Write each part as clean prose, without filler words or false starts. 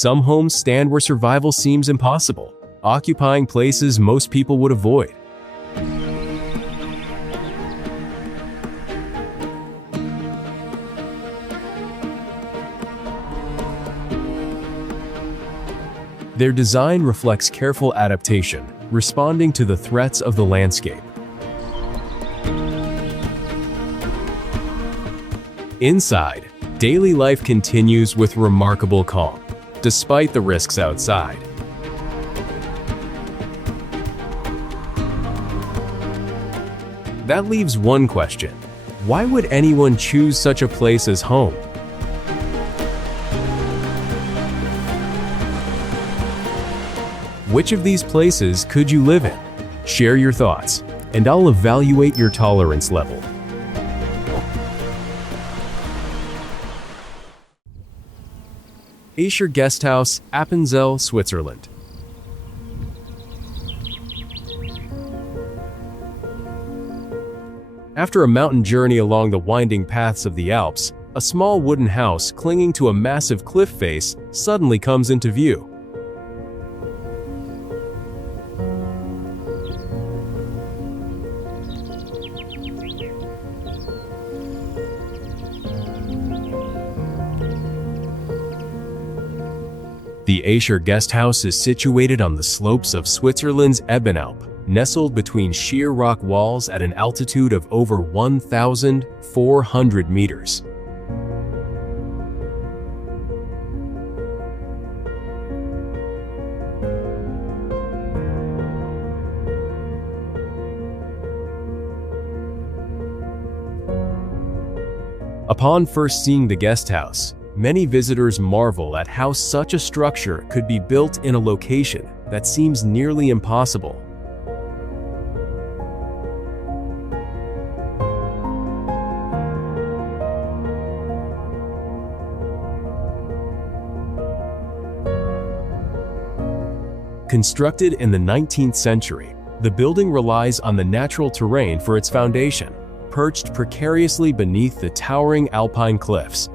Some homes stand where survival seems impossible, occupying places most people would avoid. Their design reflects careful adaptation, responding to the threats of the landscape. Inside, daily life continues with remarkable calm, despite the risks outside. That leaves one question: why would anyone choose such a place as home? Which of these places could you live in? Share your thoughts, and I'll evaluate your tolerance level. Aescher Guesthouse, Appenzell, Switzerland. After a mountain journey along the winding paths of the Alps, a small wooden house clinging to a massive cliff face suddenly comes into view. The Aescher Guesthouse is situated on the slopes of Switzerland's Ebenalp, nestled between sheer rock walls at an altitude of over 1,400 meters. Upon first seeing the guest house, many visitors marvel at how such a structure could be built in a location that seems nearly impossible. Constructed in the 19th century, the building relies on the natural terrain for its foundation, perched precariously beneath the towering alpine cliffs.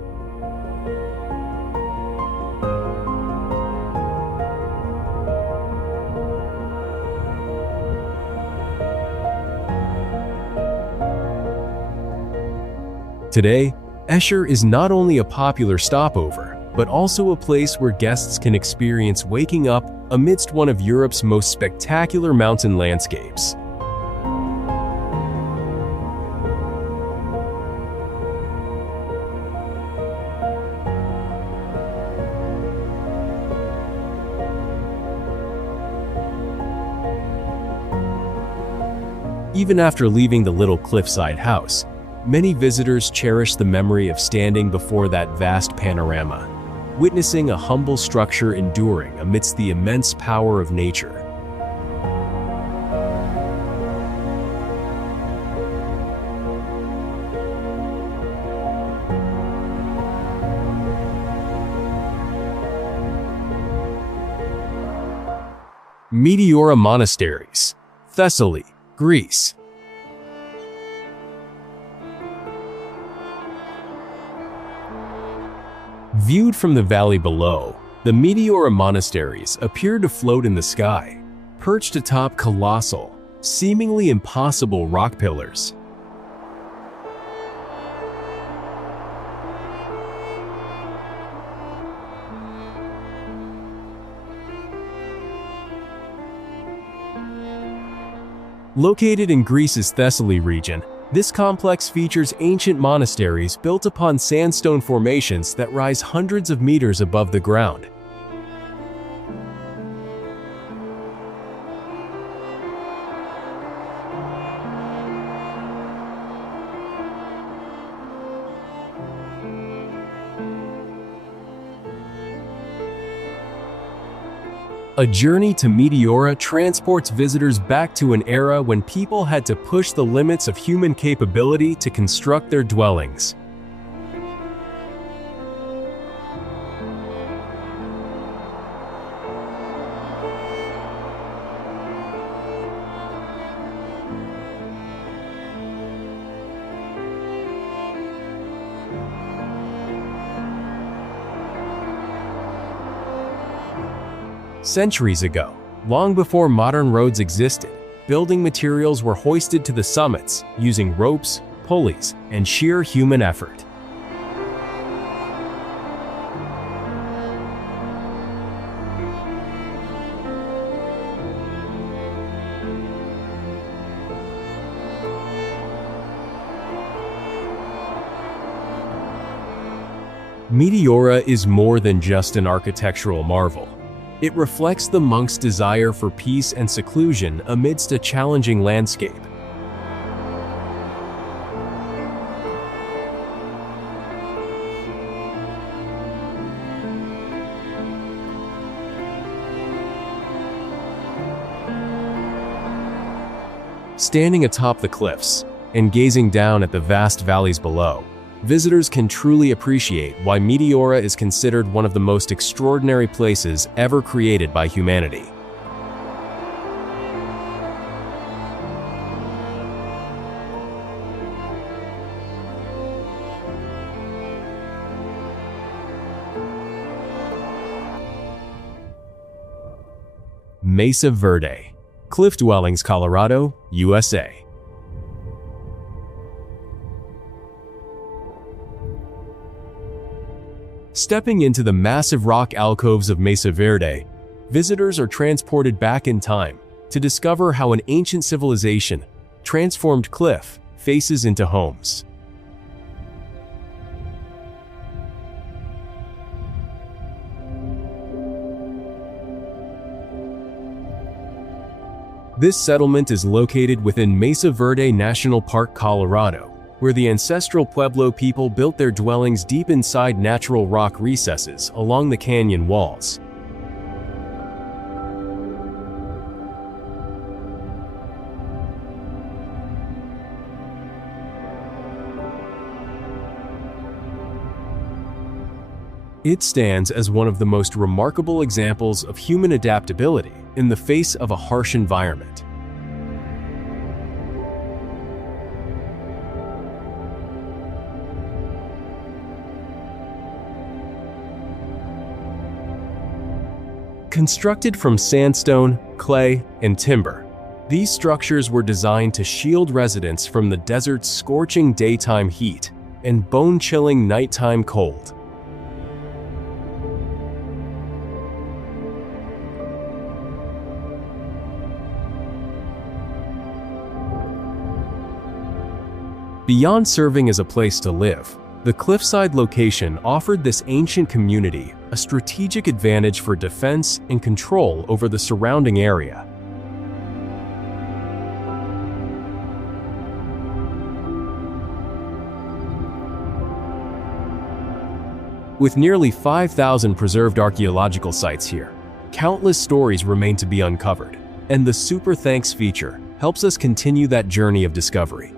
Today, Aescher is not only a popular stopover, but also a place where guests can experience waking up amidst one of Europe's most spectacular mountain landscapes. Even after leaving the little cliffside house, many visitors cherish the memory of standing before that vast panorama, witnessing a humble structure enduring amidst the immense power of nature. Meteora Monasteries, Thessaly, Greece. Viewed from the valley below, the Meteora Monasteries appear to float in the sky, perched atop colossal, seemingly impossible rock pillars. Located in Greece's Thessaly region, this complex features ancient monasteries built upon sandstone formations that rise hundreds of meters above the ground. A journey to Meteora transports visitors back to an era when people had to push the limits of human capability to construct their dwellings. Centuries ago, long before modern roads existed, building materials were hoisted to the summits using ropes, pulleys, and sheer human effort. Meteora is more than just an architectural marvel. It reflects the monk's desire for peace and seclusion amidst a challenging landscape. Standing atop the cliffs and gazing down at the vast valleys below, visitors can truly appreciate why Meteora is considered one of the most extraordinary places ever created by humanity. Mesa Verde, Cliff Dwellings, Colorado, USA. Stepping into the massive rock alcoves of Mesa Verde, visitors are transported back in time to discover how an ancient civilization transformed cliff faces into homes. This settlement is located within Mesa Verde National Park, Colorado, where the ancestral Pueblo people built their dwellings deep inside natural rock recesses along the canyon walls. It stands as one of the most remarkable examples of human adaptability in the face of a harsh environment. Constructed from sandstone, clay, and timber, these structures were designed to shield residents from the desert's scorching daytime heat and bone-chilling nighttime cold. Beyond serving as a place to live, the cliffside location offered this ancient community a strategic advantage for defense and control over the surrounding area. With nearly 5,000 preserved archaeological sites here, countless stories remain to be uncovered, and the Super Thanks feature helps us continue that journey of discovery.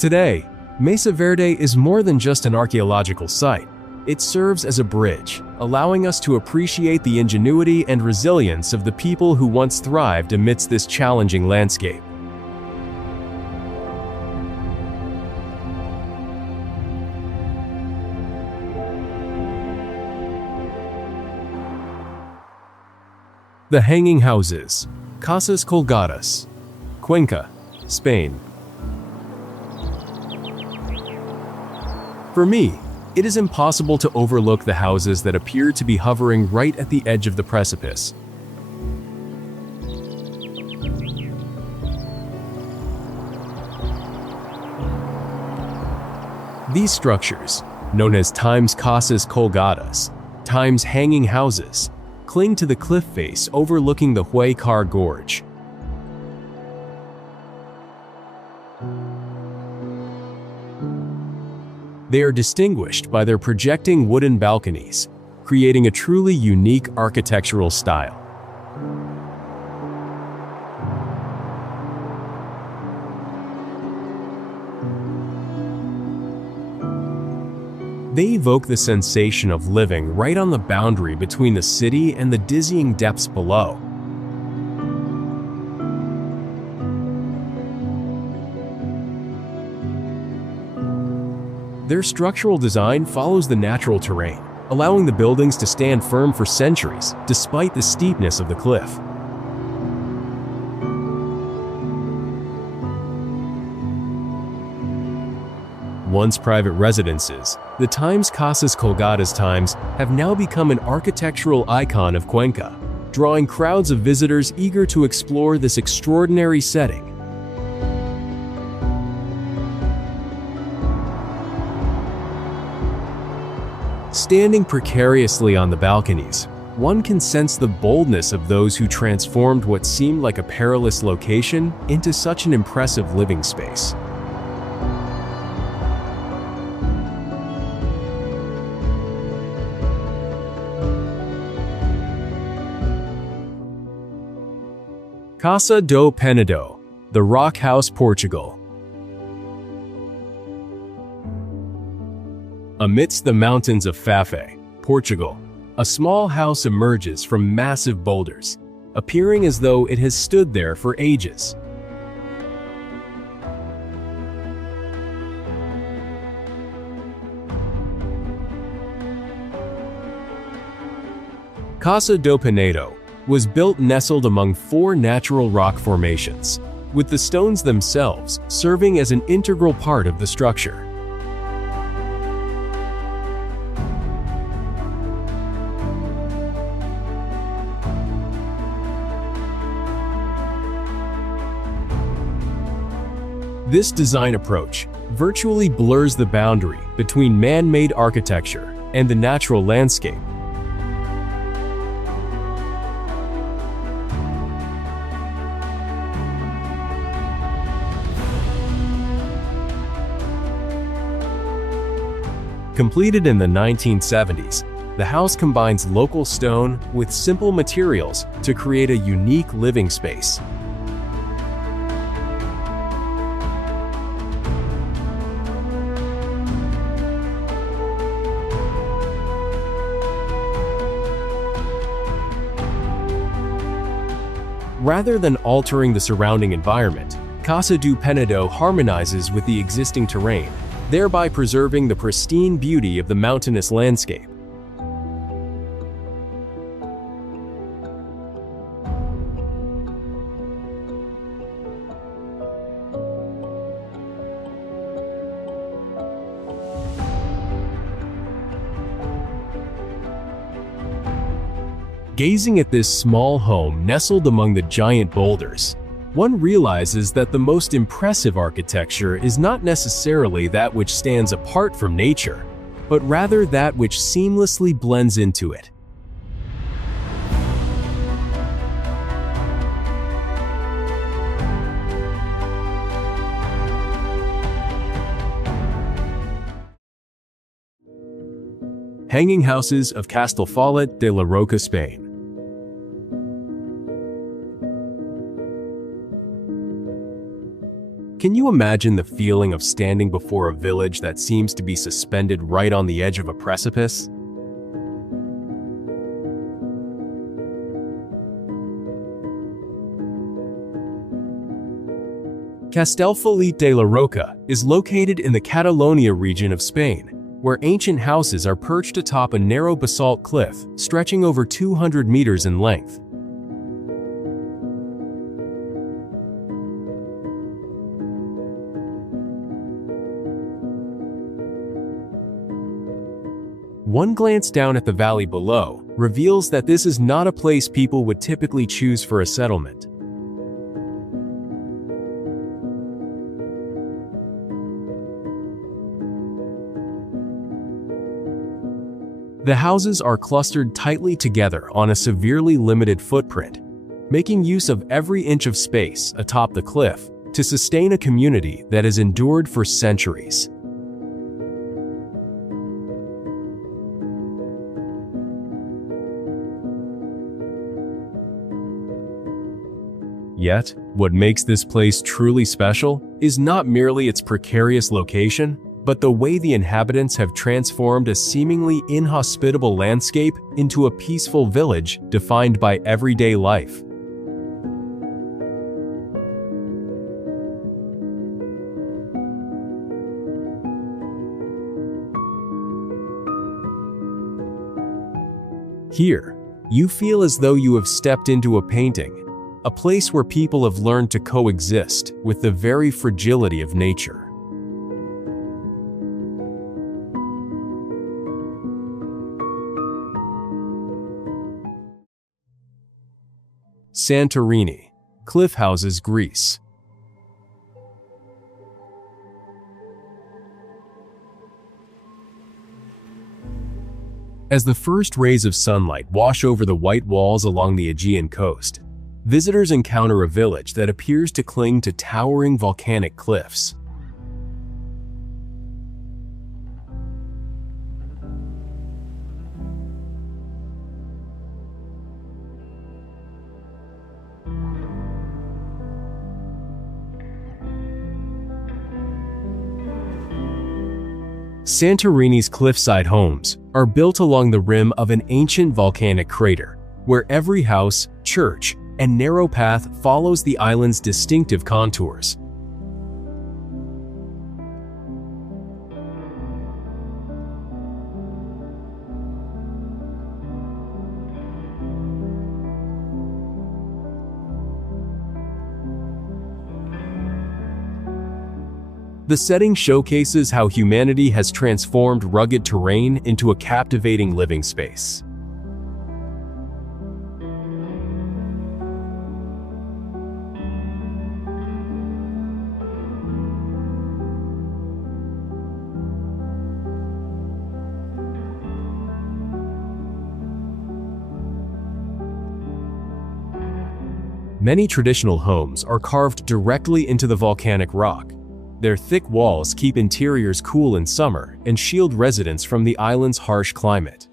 Today, Mesa Verde is more than just an archaeological site. It serves as a bridge, allowing us to appreciate the ingenuity and resilience of the people who once thrived amidst this challenging landscape. The Hanging Houses, Casas Colgadas, Cuenca, Spain. For me, it is impossible to overlook the houses that appear to be hovering right at the edge of the precipice. These structures, known as times Casas Colgadas, times hanging houses, cling to the cliff face overlooking the Huaycar Gorge. They are distinguished by their projecting wooden balconies, creating a truly unique architectural style. They evoke the sensation of living right on the boundary between the city and the dizzying depths below. Their structural design follows the natural terrain, allowing the buildings to stand firm for centuries despite the steepness of the cliff. Once private residences, the Times Casas Colgadas Times have now become an architectural icon of Cuenca, drawing crowds of visitors eager to explore this extraordinary setting. Standing precariously on the balconies, one can sense the boldness of those who transformed what seemed like a perilous location into such an impressive living space. Casa do Penedo, the Rock House, Portugal. Amidst the mountains of Fafe, Portugal, a small house emerges from massive boulders, appearing as though it has stood there for ages. Casa do Penedo was built nestled among four natural rock formations, with the stones themselves serving as an integral part of the structure. This design approach virtually blurs the boundary between man-made architecture and the natural landscape. Completed in the 1970s, the house combines local stone with simple materials to create a unique living space. Rather than altering the surrounding environment, Casa do Penedo harmonizes with the existing terrain, thereby preserving the pristine beauty of the mountainous landscape. Gazing at this small home nestled among the giant boulders, one realizes that the most impressive architecture is not necessarily that which stands apart from nature, but rather that which seamlessly blends into it. Hanging Houses of Castellfollit de la Roca, Spain. Can you imagine the feeling of standing before a village that seems to be suspended right on the edge of a precipice? Castellfollit de la Roca is located in the Catalonia region of Spain, where ancient houses are perched atop a narrow basalt cliff stretching over 200 meters in length. One glance down at the valley below reveals that this is not a place people would typically choose for a settlement. The houses are clustered tightly together on a severely limited footprint, making use of every inch of space atop the cliff to sustain a community that has endured for centuries. Yet, what makes this place truly special is not merely its precarious location, but the way the inhabitants have transformed a seemingly inhospitable landscape into a peaceful village defined by everyday life. Here, you feel as though you have stepped into a painting, a place where people have learned to coexist with the very fragility of nature. Santorini, cliff houses, Greece. As the first rays of sunlight wash over the white walls along the Aegean coast, visitors encounter a village that appears to cling to towering volcanic cliffs. Santorini's cliffside homes are built along the rim of an ancient volcanic crater, where every house, church, and narrow path follows the island's distinctive contours. The setting showcases how humanity has transformed rugged terrain into a captivating living space. Many traditional homes are carved directly into the volcanic rock. Their thick walls keep interiors cool in summer and shield residents from the island's harsh climate.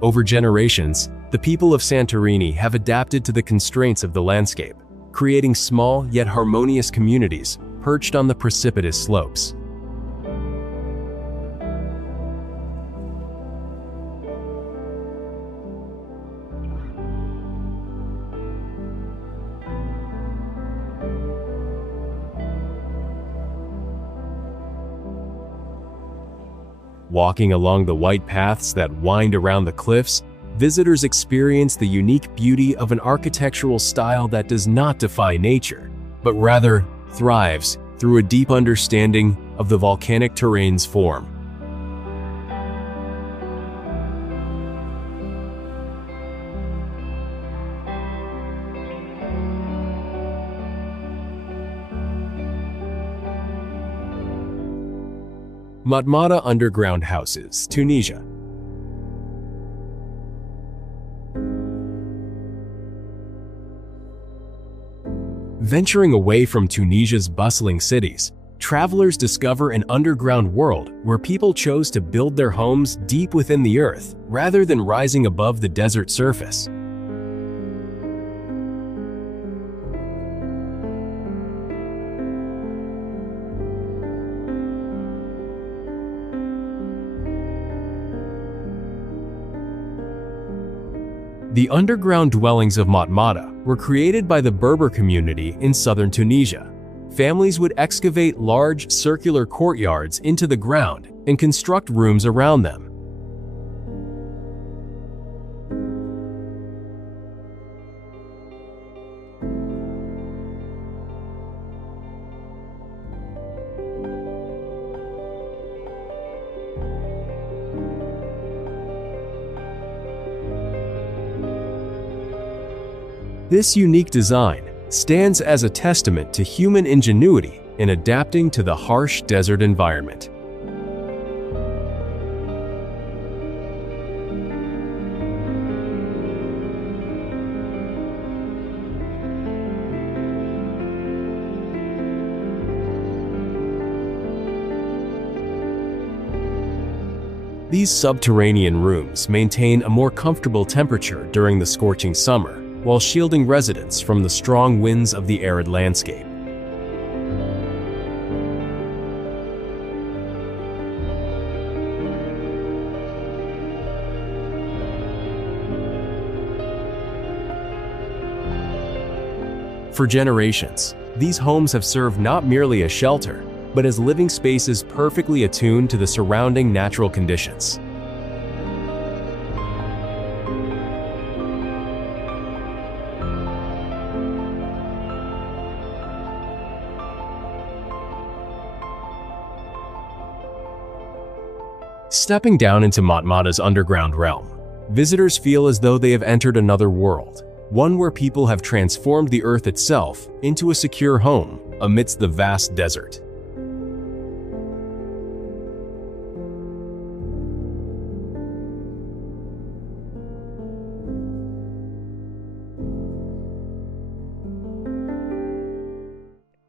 Over generations, the people of Santorini have adapted to the constraints of the landscape, creating small yet harmonious communities perched on the precipitous slopes. Walking along the white paths that wind around the cliffs, visitors experience the unique beauty of an architectural style that does not defy nature, but rather thrives through a deep understanding of the volcanic terrain's form. Matmata Underground Houses, Tunisia. Venturing away from Tunisia's bustling cities, travelers discover an underground world where people chose to build their homes deep within the earth rather than rising above the desert surface. The underground dwellings of Matmata were created by the Berber community in southern Tunisia. Families would excavate large circular courtyards into the ground and construct rooms around them. This unique design stands as a testament to human ingenuity in adapting to the harsh desert environment. These subterranean rooms maintain a more comfortable temperature during the scorching summer, while shielding residents from the strong winds of the arid landscape. For generations, these homes have served not merely as shelter, but as living spaces perfectly attuned to the surrounding natural conditions. Stepping down into Matmata's underground realm, visitors feel as though they have entered another world, one where people have transformed the earth itself into a secure home amidst the vast desert.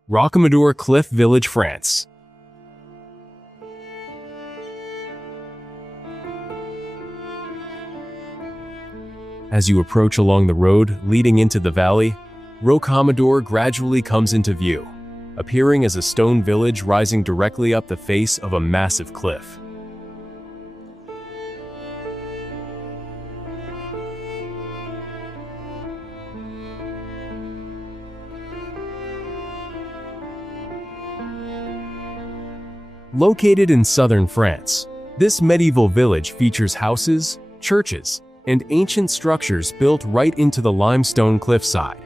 Rocamadour Cliff Village, France. As you approach along the road leading into the valley, Rocamadour gradually comes into view, appearing as a stone village rising directly up the face of a massive cliff. Located in southern France, this medieval village features houses, churches, and ancient structures built right into the limestone cliffside.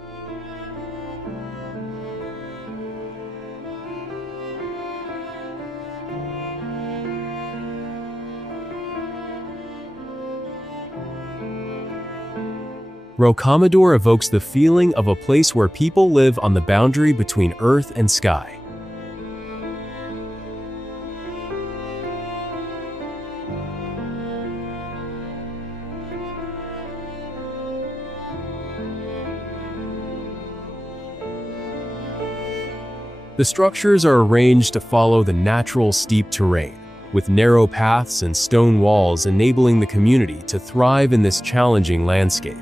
Rocamadour evokes the feeling of a place where people live on the boundary between earth and sky. The structures are arranged to follow the natural steep terrain, with narrow paths and stone walls enabling the community to thrive in this challenging landscape.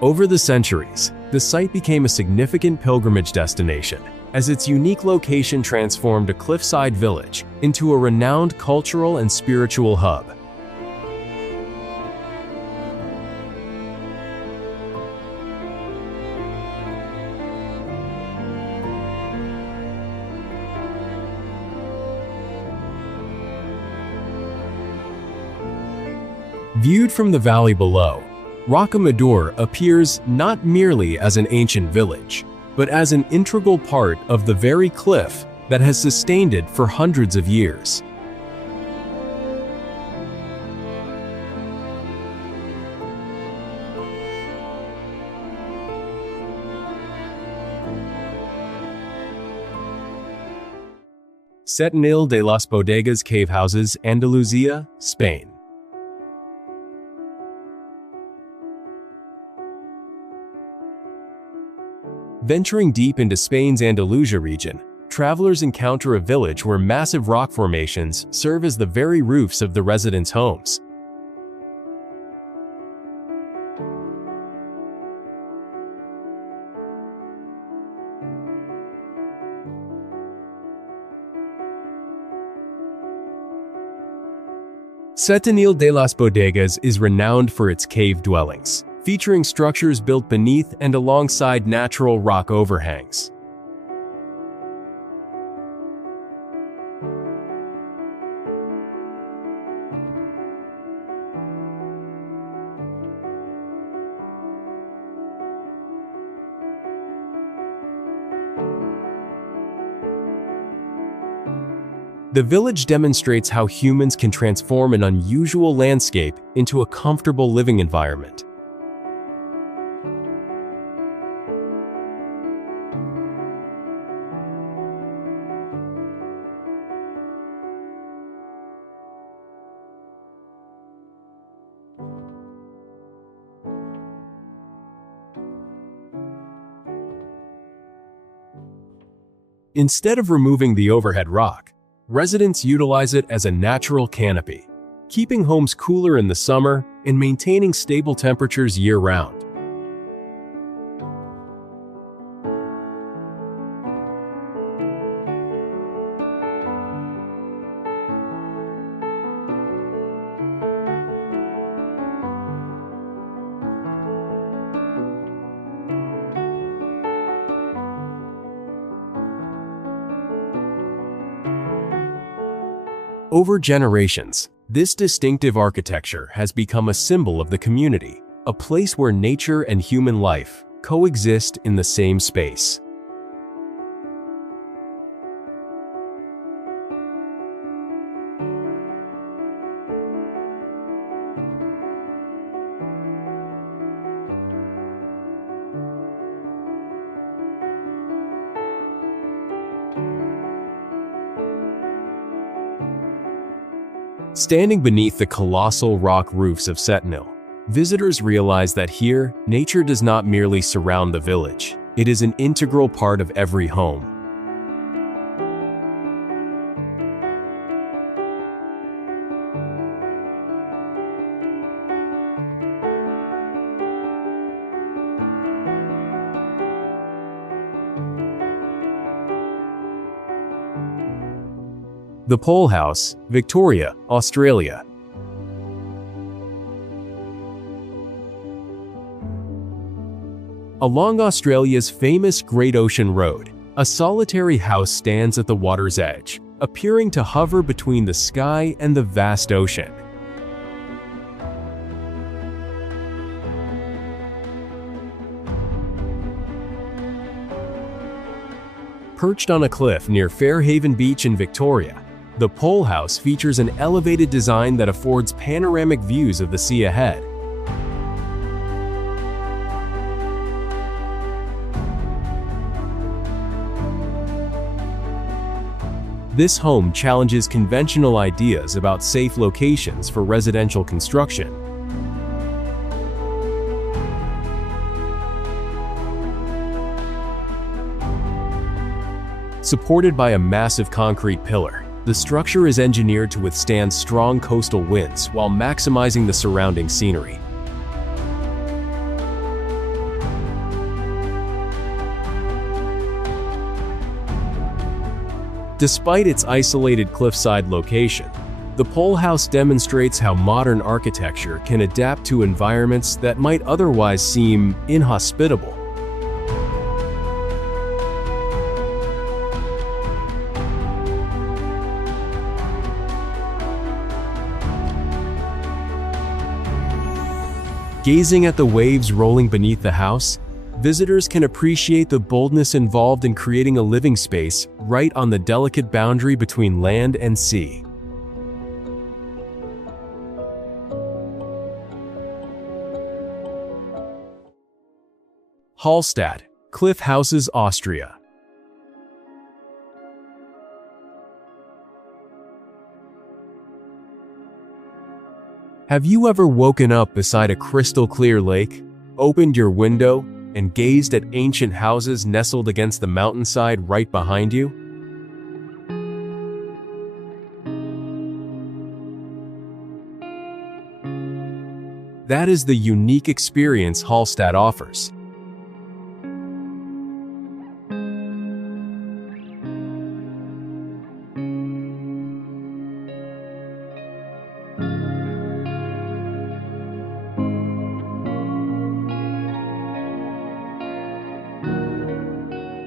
Over the centuries, the site became a significant pilgrimage destination, as its unique location transformed a cliffside village into a renowned cultural and spiritual hub. Viewed from the valley below, Rocamadour appears not merely as an ancient village, but as an integral part of the very cliff that has sustained it for hundreds of years. Setenil de las Bodegas Cave Houses, Andalusia, Spain. Venturing deep into Spain's Andalusia region, travelers encounter a village where massive rock formations serve as the very roofs of the residents' homes. Setenil de las Bodegas is renowned for its cave dwellings, featuring structures built beneath and alongside natural rock overhangs. The village demonstrates how humans can transform an unusual landscape into a comfortable living environment. Instead of removing the overhead rock, residents utilize it as a natural canopy, keeping homes cooler in the summer and maintaining stable temperatures year-round. Over generations, this distinctive architecture has become a symbol of the community, a place where nature and human life coexist in the same space. Standing beneath the colossal rock roofs of Sentinel, visitors realize that here, nature does not merely surround the village. It is an integral part of every home. The Pole House, Victoria, Australia. Along Australia's famous Great Ocean Road, a solitary house stands at the water's edge, appearing to hover between the sky and the vast ocean. Perched on a cliff near Fairhaven Beach in Victoria, the Pole House features an elevated design that affords panoramic views of the sea ahead. This home challenges conventional ideas about safe locations for residential construction. Supported by a massive concrete pillar, the structure is engineered to withstand strong coastal winds while maximizing the surrounding scenery. Despite its isolated cliffside location, the Pole House demonstrates how modern architecture can adapt to environments that might otherwise seem inhospitable. Gazing at the waves rolling beneath the house, visitors can appreciate the boldness involved in creating a living space right on the delicate boundary between land and sea. Hallstatt, Cliff Houses, Austria. Have you ever woken up beside a crystal-clear lake, opened your window, and gazed at ancient houses nestled against the mountainside right behind you? That is the unique experience Hallstatt offers.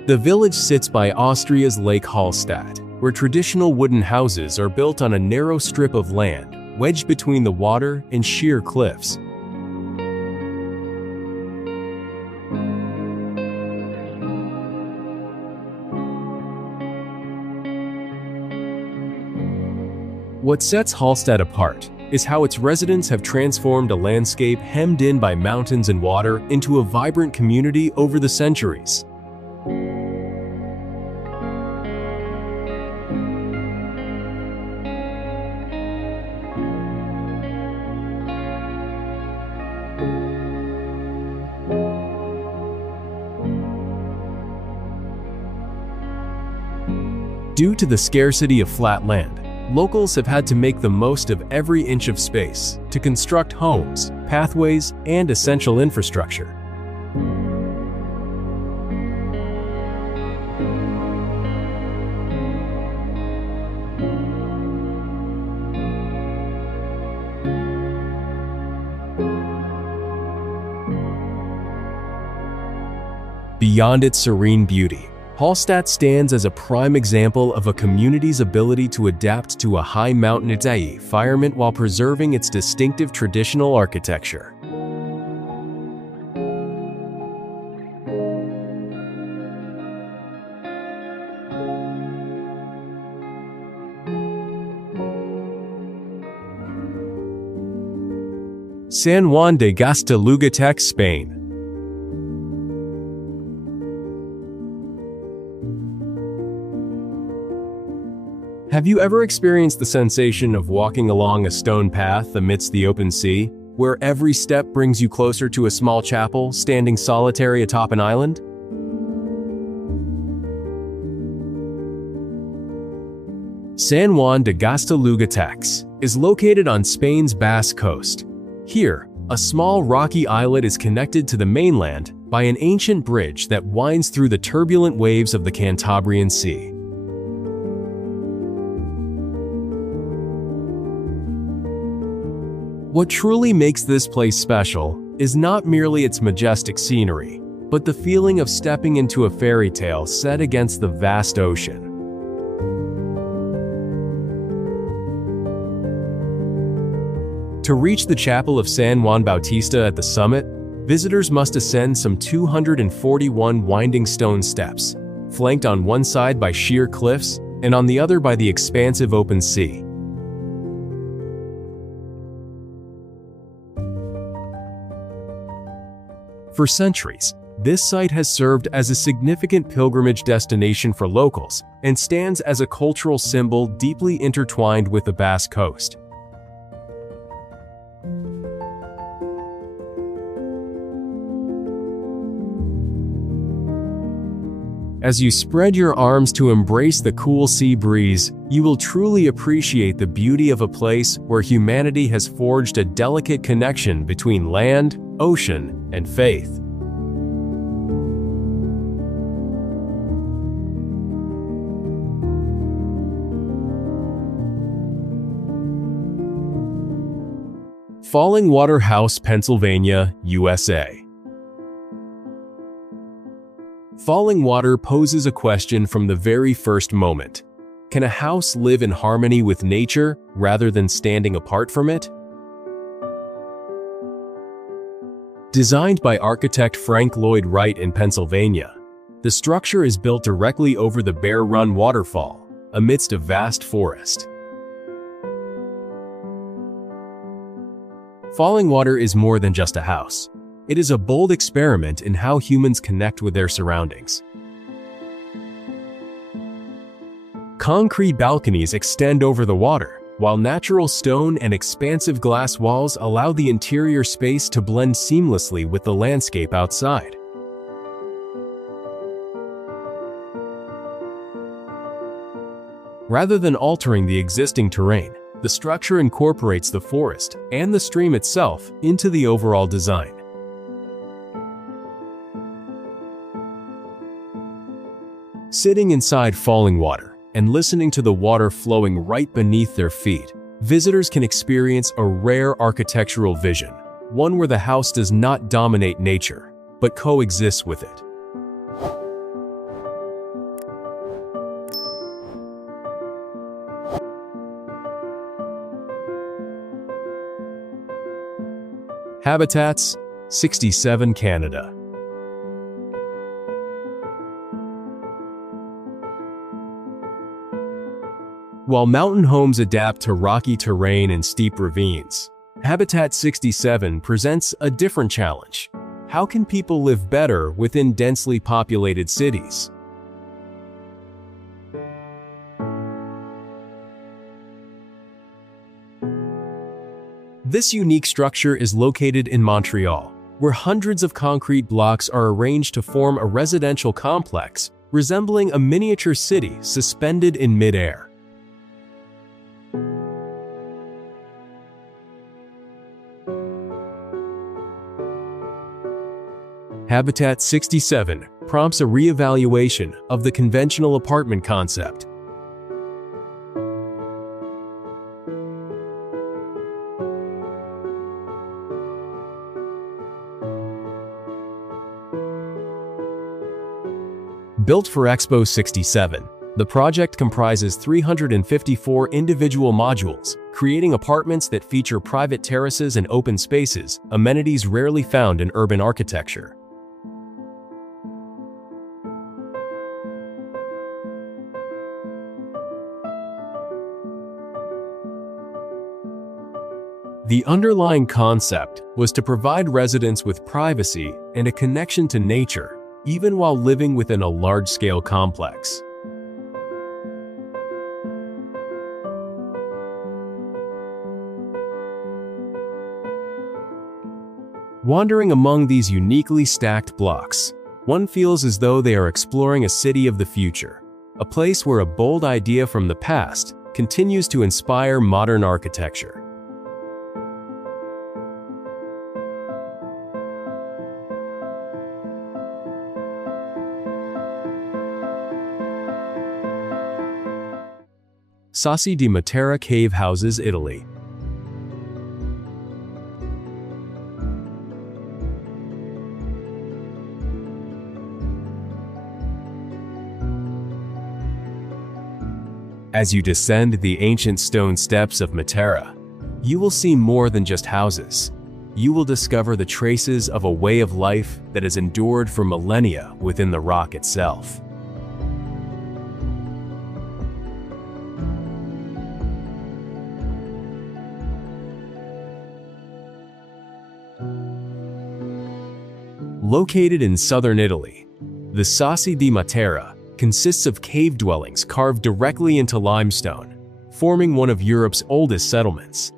The village sits by Austria's Lake Hallstatt, where traditional wooden houses are built on a narrow strip of land, wedged between the water and sheer cliffs. What sets Hallstatt apart is how its residents have transformed a landscape hemmed in by mountains and water into a vibrant community over the centuries. Due to the scarcity of flat land, locals have had to make the most of every inch of space to construct homes, pathways, and essential infrastructure. Beyond its serene beauty, Hallstatt stands as a prime example of a community's ability to adapt to a high mountain environment while preserving its distinctive traditional architecture. San Juan de Gaztelugatec, Spain. Have you ever experienced the sensation of walking along a stone path amidst the open sea, where every step brings you closer to a small chapel standing solitary atop an island? San Juan de Gaztelugatec is located on Spain's Basque Coast. Here, a small rocky islet is connected to the mainland by an ancient bridge that winds through the turbulent waves of the Cantabrian Sea. What truly makes this place special is not merely its majestic scenery, but the feeling of stepping into a fairy tale set against the vast ocean. To reach the Chapel of San Juan Bautista at the summit, visitors must ascend some 241 winding stone steps, flanked on one side by sheer cliffs and on the other by the expansive open sea. For centuries, this site has served as a significant pilgrimage destination for locals and stands as a cultural symbol deeply intertwined with the Basque Coast. As you spread your arms to embrace the cool sea breeze, you will truly appreciate the beauty of a place where humanity has forged a delicate connection between land, ocean, and faith. Fallingwater House, Pennsylvania, USA. Fallingwater poses a question from the very first moment. Can a house live in harmony with nature rather than standing apart from it? Designed by architect Frank Lloyd Wright in Pennsylvania, the structure is built directly over the Bear Run waterfall, amidst a vast forest. Fallingwater is more than just a house. It is a bold experiment in how humans connect with their surroundings. Concrete balconies extend over the water, while natural stone and expansive glass walls allow the interior space to blend seamlessly with the landscape outside. Rather than altering the existing terrain, the structure incorporates the forest and the stream itself into the overall design. Sitting inside Fallingwater and listening to the water flowing right beneath their feet, visitors can experience a rare architectural vision, one where the house does not dominate nature, but coexists with it. Habitats, 67, Canada. While mountain homes adapt to rocky terrain and steep ravines, Habitat 67 presents a different challenge. How can people live better within densely populated cities? This unique structure is located in Montreal, where hundreds of concrete blocks are arranged to form a residential complex resembling a miniature city suspended in mid-air. Habitat 67 prompts a re-evaluation of the conventional apartment concept. Built for Expo 67, the project comprises 354 individual modules, creating apartments that feature private terraces and open spaces, amenities rarely found in urban architecture. The underlying concept was to provide residents with privacy and a connection to nature, even while living within a large-scale complex. Wandering among these uniquely stacked blocks, one feels as though they are exploring a city of the future, a place where a bold idea from the past continues to inspire modern architecture. Sassi di Matera Cave Houses, Italy. As you descend the ancient stone steps of Matera, you will see more than just houses. You will discover the traces of a way of life that has endured for millennia within the rock itself. Located in southern Italy, the Sassi di Matera consists of cave dwellings carved directly into limestone, forming one of Europe's oldest settlements.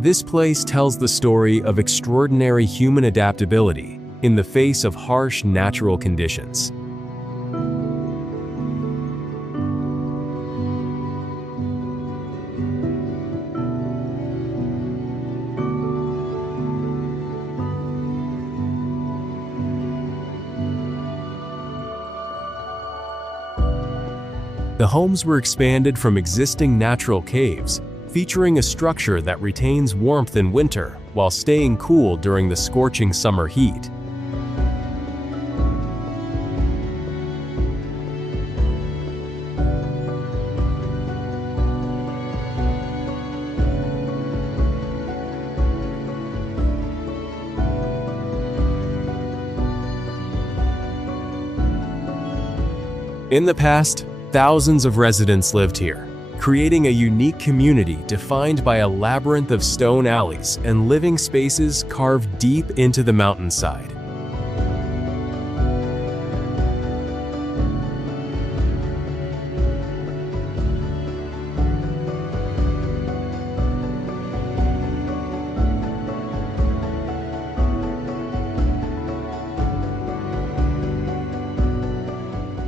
This place tells the story of extraordinary human adaptability in the face of harsh natural conditions. The homes were expanded from existing natural caves, featuring a structure that retains warmth in winter while staying cool during the scorching summer heat. In the past, thousands of residents lived here, creating a unique community defined by a labyrinth of stone alleys and living spaces carved deep into the mountainside.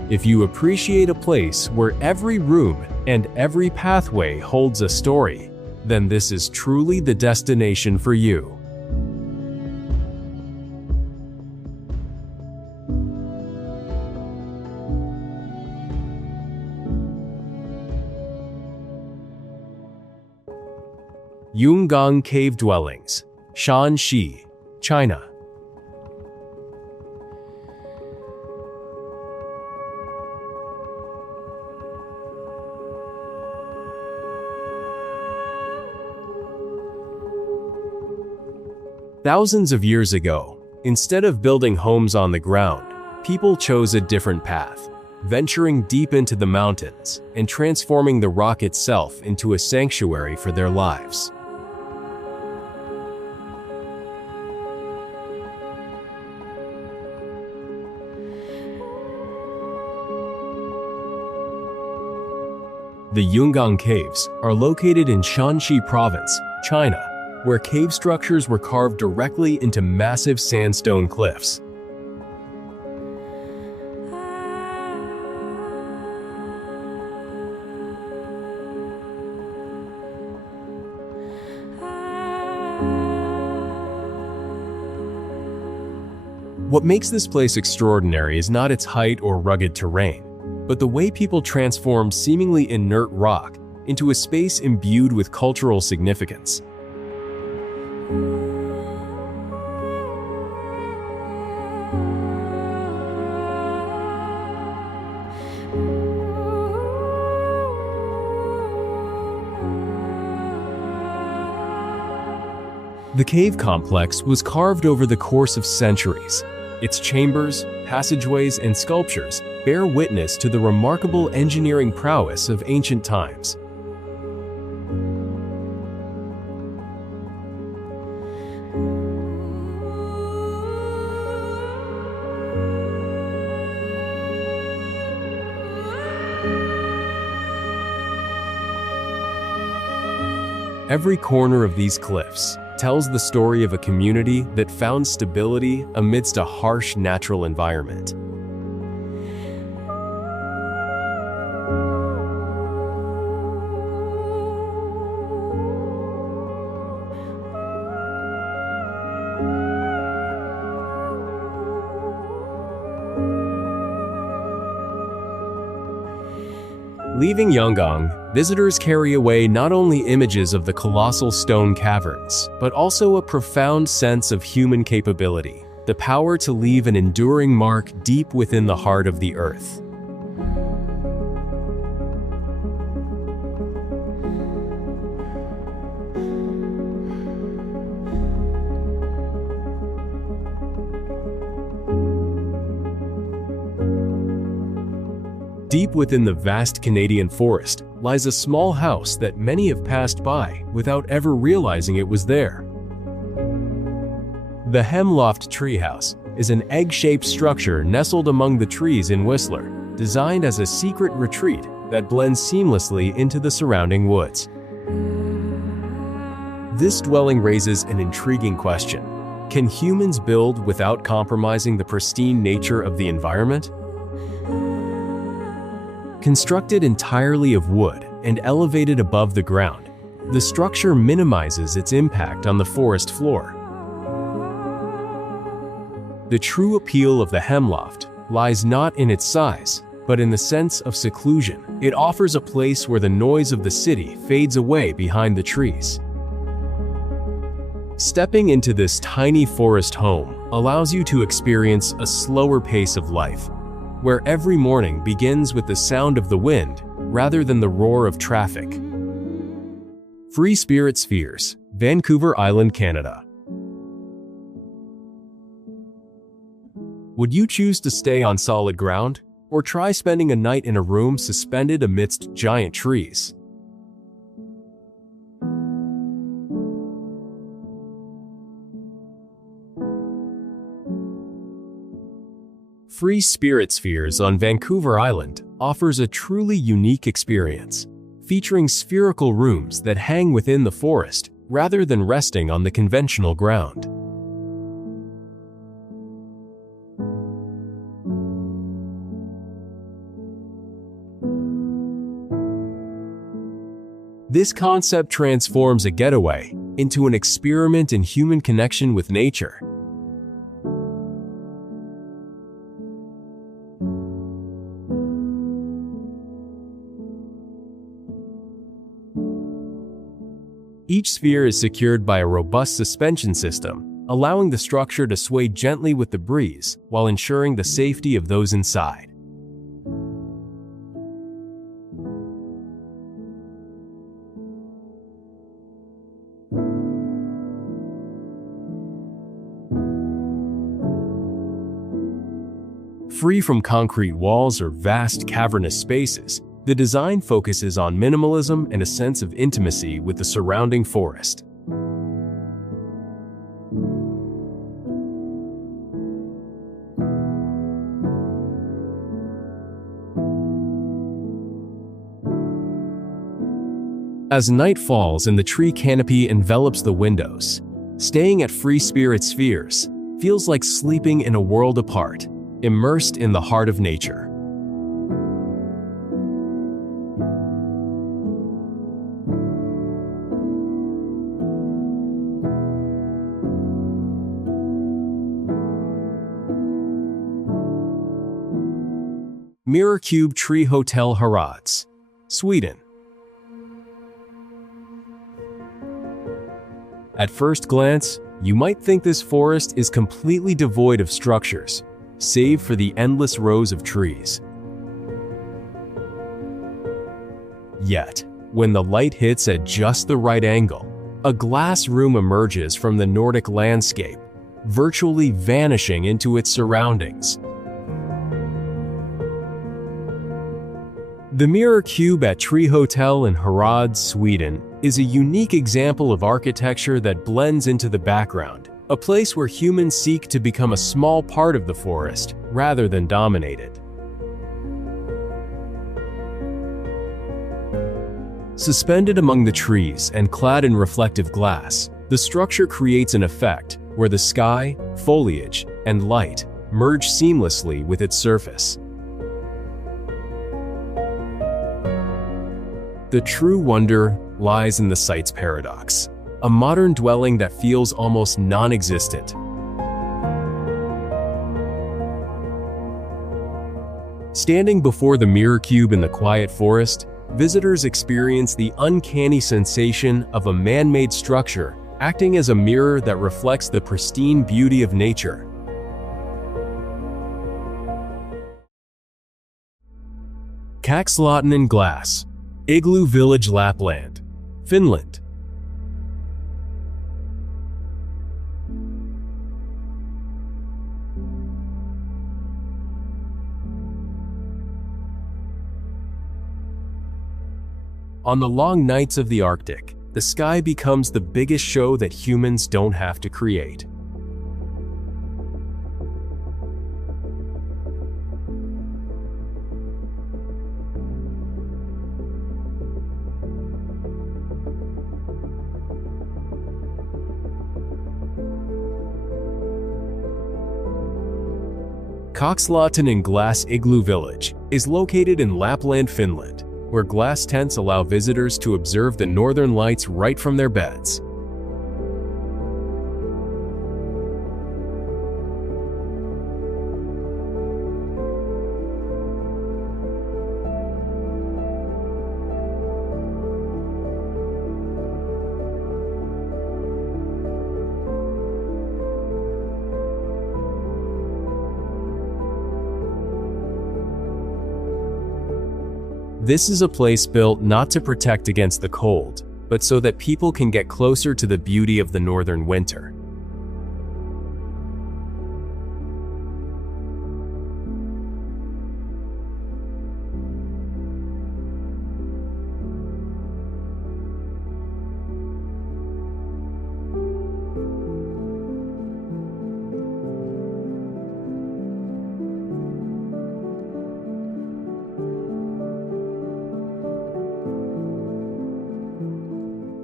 If you appreciate a place where every room and every pathway holds a story, then this is truly the destination for you. Yungang Cave Dwellings, Shanxi, China. Thousands of years ago, instead of building homes on the ground, people chose a different path, venturing deep into the mountains and transforming the rock itself into a sanctuary for their lives. The Yungang Caves are located in Shanxi Province, China, where cave structures were carved directly into massive sandstone cliffs. What makes this place extraordinary is not its height or rugged terrain, but the way people transform seemingly inert rock into a space imbued with cultural significance. The cave complex was carved over the course of centuries. Its chambers, passageways, and sculptures bear witness to the remarkable engineering prowess of ancient times. Every corner of these cliffs tells the story of a community that found stability amidst a harsh natural environment. Leaving Yangon, visitors carry away not only images of the colossal stone caverns, but also a profound sense of human capability, the power to leave an enduring mark deep within the heart of the earth. Deep within the vast Canadian forest lies a small house that many have passed by without ever realizing it was there. The Hemloft Treehouse is an egg-shaped structure nestled among the trees in Whistler, designed as a secret retreat that blends seamlessly into the surrounding woods. This dwelling raises an intriguing question. Can humans build without compromising the pristine nature of the environment? Constructed entirely of wood and elevated above the ground, the structure minimizes its impact on the forest floor. The true appeal of the Hemloft lies not in its size, but in the sense of seclusion. It offers a place where the noise of the city fades away behind the trees. Stepping into this tiny forest home allows you to experience a slower pace of life, where every morning begins with the sound of the wind rather than the roar of traffic. Free Spirit Spheres, Vancouver Island, Canada. Would you choose to stay on solid ground, or try spending a night in a room suspended amidst giant trees? Free Spirit Spheres on Vancouver Island offers a truly unique experience, featuring spherical rooms that hang within the forest rather than resting on the conventional ground. This concept transforms a getaway into an experiment in human connection with nature. Each sphere is secured by a robust suspension system, allowing the structure to sway gently with the breeze while ensuring the safety of those inside. Free from concrete walls or vast cavernous spaces, the design focuses on minimalism and a sense of intimacy with the surrounding forest. As night falls and the tree canopy envelops the windows, staying at Free Spirit Spheres feels like sleeping in a world apart, immersed in the heart of nature. Mirror Cube Tree Hotel Harrods, Sweden. At first glance, you might think this forest is completely devoid of structures, save for the endless rows of trees. Yet, when the light hits at just the right angle, a glass room emerges from the Nordic landscape, virtually vanishing into its surroundings. The Mirror Cube at Tree Hotel in Harrods, Sweden, is a unique example of architecture that blends into the background, a place where humans seek to become a small part of the forest rather than dominate it. Suspended among the trees and clad in reflective glass, the structure creates an effect where the sky, foliage, and light merge seamlessly with its surface. The true wonder lies in the site's paradox, a modern dwelling that feels almost non-existent. Standing before the Mirror Cube in the quiet forest, visitors experience the uncanny sensation of a man-made structure acting as a mirror that reflects the pristine beauty of nature. Coastlines Glass, Igloo Village, Lapland, Finland. On the long nights of the Arctic, the sky becomes the biggest show that humans don't have to create. Coastlines Glass Igloo Village is located in Lapland, Finland, where glass tents allow visitors to observe the northern lights right from their beds. This is a place built not to protect against the cold, but so that people can get closer to the beauty of the northern winter.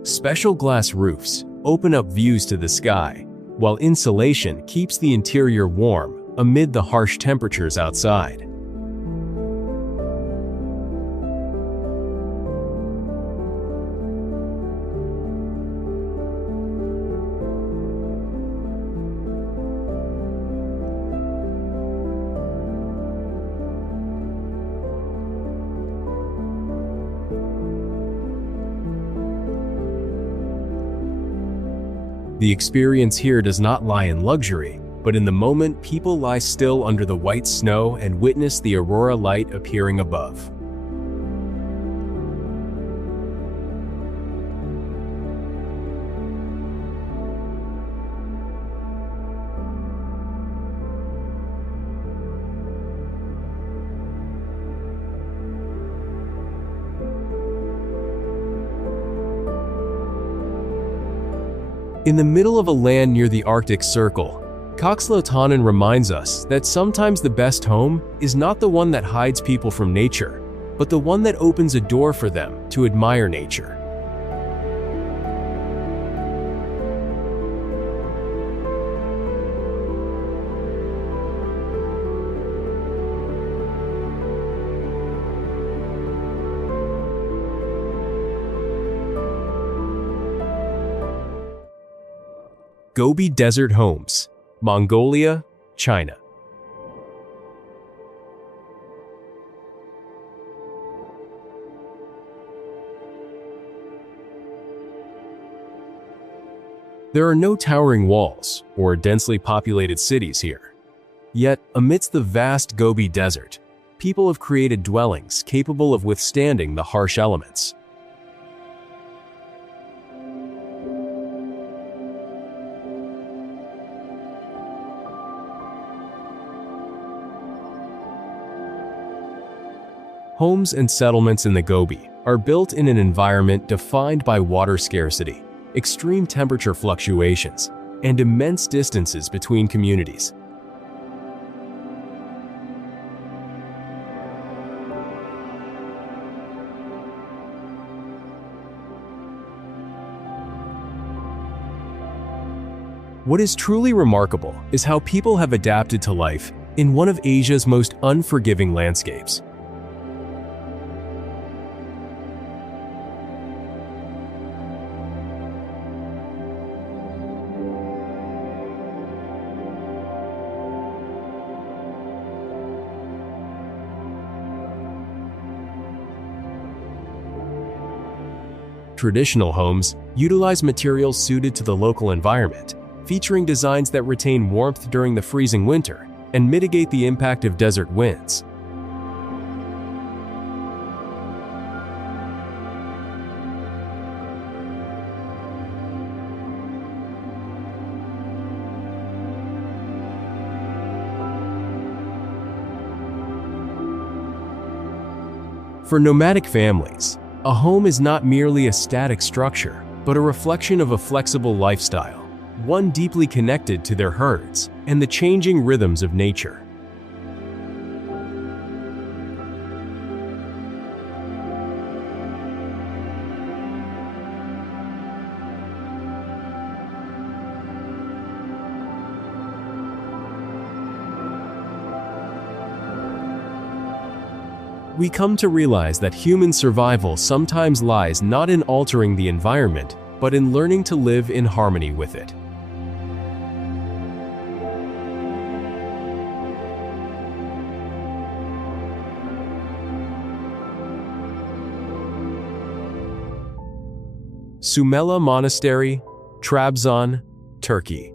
Special glass roofs open up views to the sky, while insulation keeps the interior warm amid the harsh temperatures outside. The experience here does not lie in luxury, but in the moment people lie still under the white snow and witness the aurora light appearing above. In the middle of a land near the Arctic Circle, Coastlines reminds us that sometimes the best home is not the one that hides people from nature, but the one that opens a door for them to admire nature. Gobi Desert Homes, Mongolia, China. There are no towering walls or densely populated cities here. Yet, amidst the vast Gobi Desert, people have created dwellings capable of withstanding the harsh elements. Homes and settlements in the Gobi are built in an environment defined by water scarcity, extreme temperature fluctuations, and immense distances between communities. What is truly remarkable is how people have adapted to life in one of Asia's most unforgiving landscapes. Traditional homes utilize materials suited to the local environment, featuring designs that retain warmth during the freezing winter and mitigate the impact of desert winds. For nomadic families, a home is not merely a static structure, but a reflection of a flexible lifestyle, one deeply connected to their herds and the changing rhythms of nature. We come to realize that human survival sometimes lies not in altering the environment, but in learning to live in harmony with it. Sümele Monastery, Trabzon, Turkey.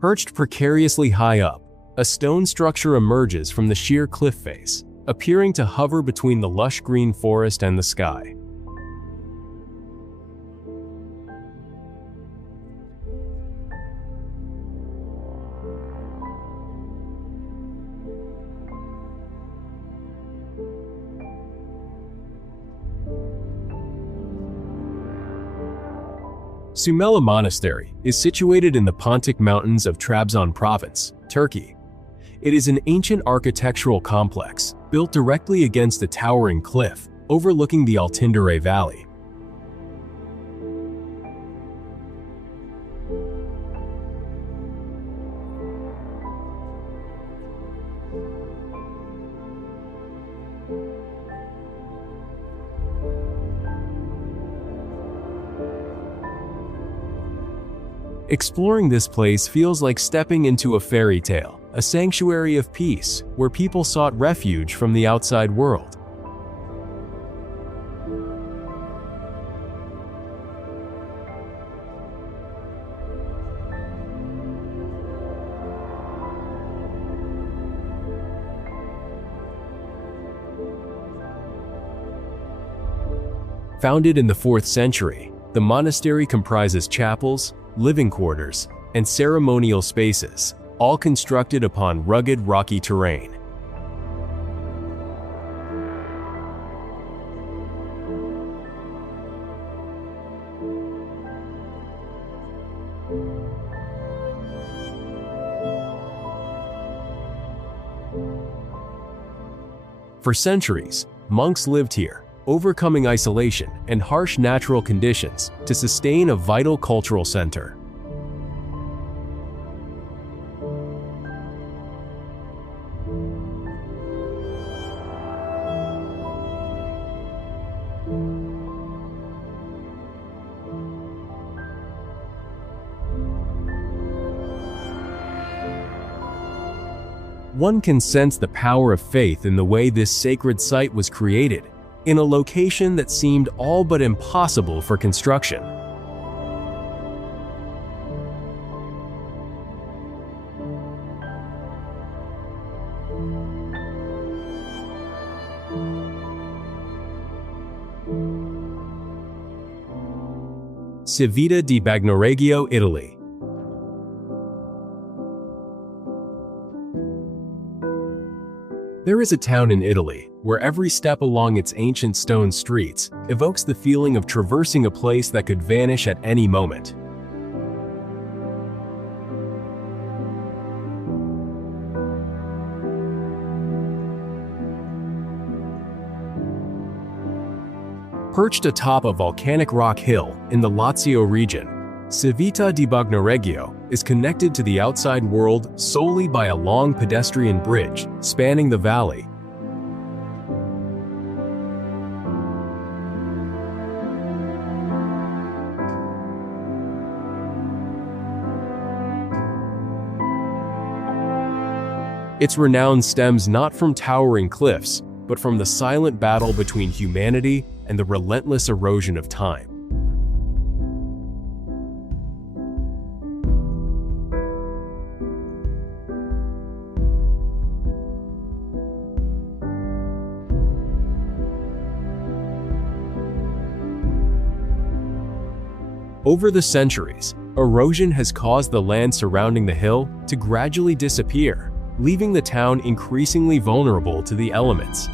Perched precariously high up, a stone structure emerges from the sheer cliff face, appearing to hover between the lush green forest and the sky. Sümele Monastery is situated in the Pontic Mountains of Trabzon province, Turkey. It is an ancient architectural complex built directly against a towering cliff overlooking the Altındere Valley. Exploring this place feels like stepping into a fairy tale, a sanctuary of peace where people sought refuge from the outside world. Founded in the 4th century, the monastery comprises chapels, living quarters, and ceremonial spaces, all constructed upon rugged rocky terrain. For centuries, monks lived here, overcoming isolation and harsh natural conditions to sustain a vital cultural center. One can sense the power of faith in the way this sacred site was created, in a location that seemed all but impossible for construction. Civita di Bagnoregio, Italy. There is a town in Italy where every step along its ancient stone streets evokes the feeling of traversing a place that could vanish at any moment. Perched atop a volcanic rock hill in the Lazio region, Civita di Bagnoregio is connected to the outside world solely by a long pedestrian bridge spanning the valley. Its renown stems not from towering cliffs, but from the silent battle between humanity and the relentless erosion of time. Over the centuries, erosion has caused the land surrounding the hill to gradually disappear, leaving the town increasingly vulnerable to the elements.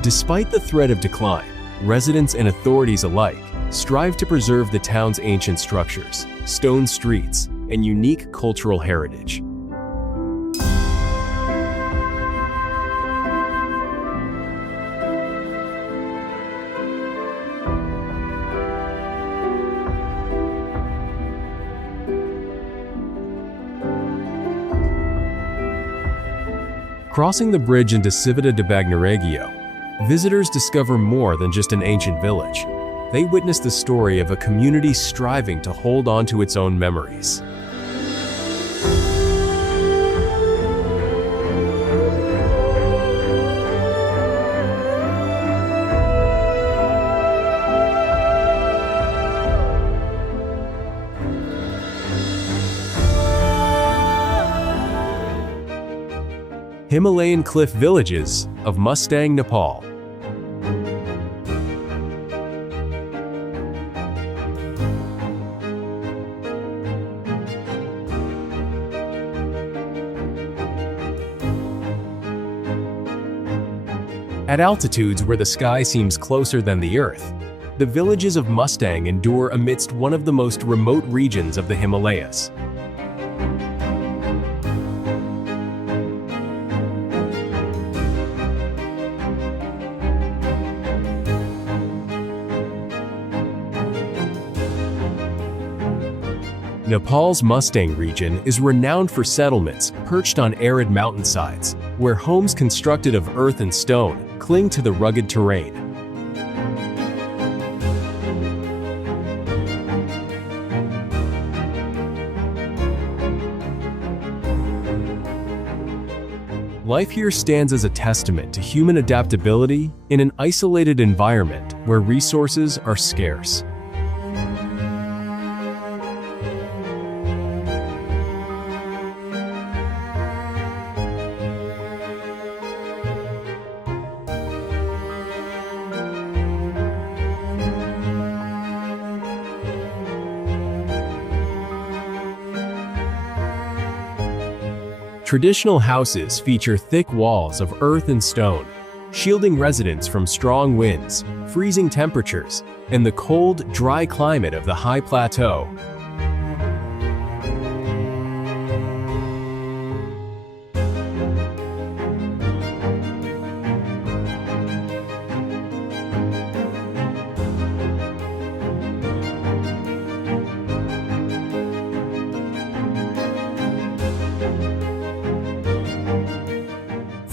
Despite the threat of decline, residents and authorities alike strive to preserve the town's ancient structures, stone streets, and unique cultural heritage. Crossing the bridge into Civita di Bagnoregio, visitors discover more than just an ancient village. They witness the story of a community striving to hold on to its own memories. Himalayan cliff villages of Mustang, Nepal. At altitudes where the sky seems closer than the earth, the villages of Mustang endure amidst one of the most remote regions of the Himalayas. Nepal's Mustang region is renowned for settlements perched on arid mountainsides, where homes constructed of earth and stone cling to the rugged terrain. Life here stands as a testament to human adaptability in an isolated environment where resources are scarce. Traditional houses feature thick walls of earth and stone, shielding residents from strong winds, freezing temperatures, and the cold, dry climate of the high plateau.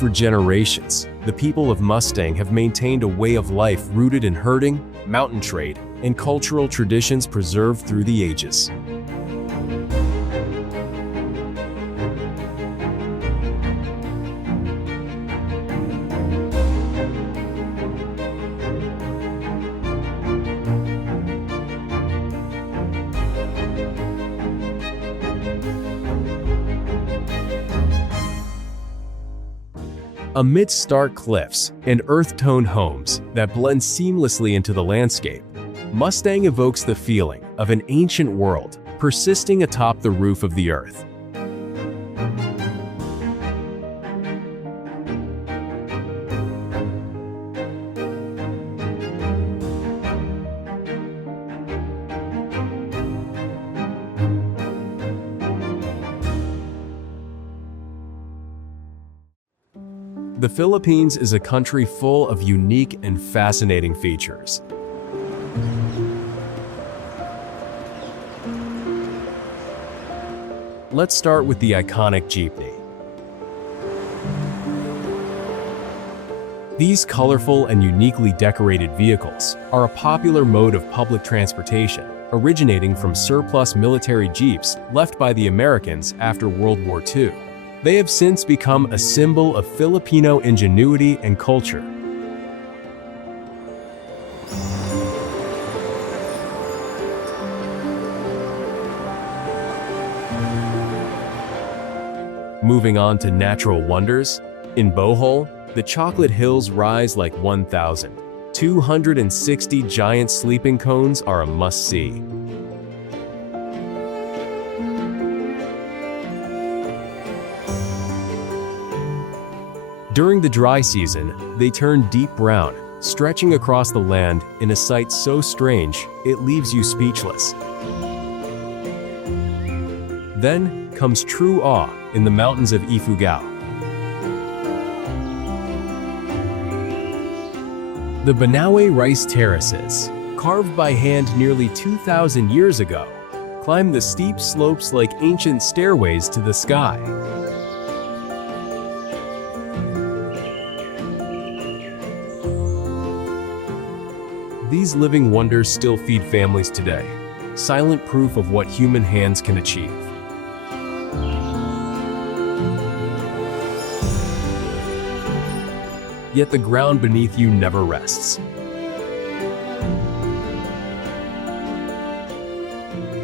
For generations, the people of Mustang have maintained a way of life rooted in herding, mountain trade, and cultural traditions preserved through the ages. Amidst stark cliffs and earth-toned homes that blend seamlessly into the landscape, Mustang evokes the feeling of an ancient world persisting atop the roof of the earth. The Philippines is a country full of unique and fascinating features. Let's start with the iconic jeepney. These colorful and uniquely decorated vehicles are a popular mode of public transportation, originating from surplus military jeeps left by the Americans after World War II. They have since become a symbol of Filipino ingenuity and culture. Moving on to natural wonders, in Bohol, the chocolate hills rise like 1,260 giant sleeping cones are a must-see. During the dry season, they turn deep brown, stretching across the land in a sight so strange it leaves you speechless. Then comes true awe in the mountains of Ifugao. The Banawe rice terraces, carved by hand nearly 2,000 years ago, climb the steep slopes like ancient stairways to the sky. These living wonders still feed families today, silent proof of what human hands can achieve. Yet the ground beneath you never rests.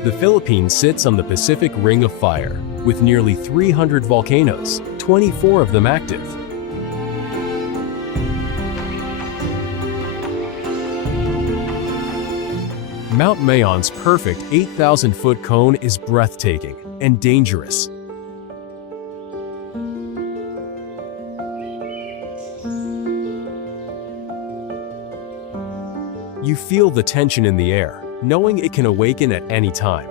The Philippines sits on the Pacific Ring of Fire, with nearly 300 volcanoes, 24 of them active. Mount Mayon's perfect 8,000-foot cone is breathtaking and dangerous. You feel the tension in the air, knowing it can awaken at any time.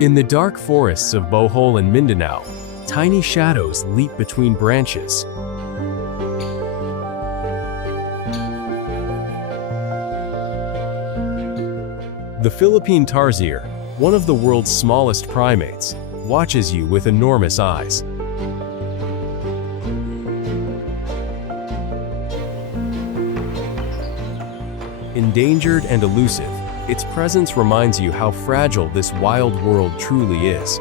In the dark forests of Bohol and Mindanao, tiny shadows leap between branches. The Philippine tarsier, one of the world's smallest primates, watches you with enormous eyes. Endangered and elusive, its presence reminds you how fragile this wild world truly is.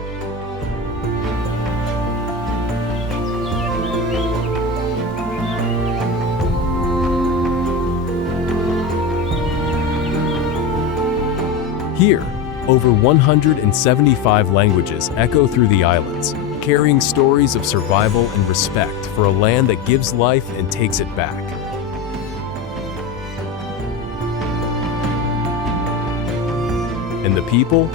Here, over 175 languages echo through the islands, carrying stories of survival and respect for a land that gives life and takes it back. And the people?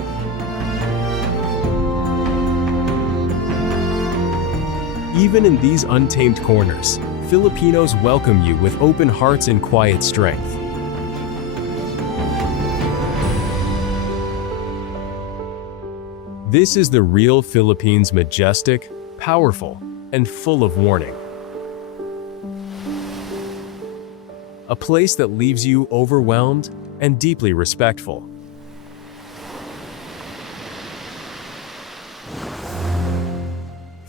Even in these untamed corners, Filipinos welcome you with open hearts and quiet strength. This is the real Philippines, majestic, powerful, and full of warning. A place that leaves you overwhelmed and deeply respectful.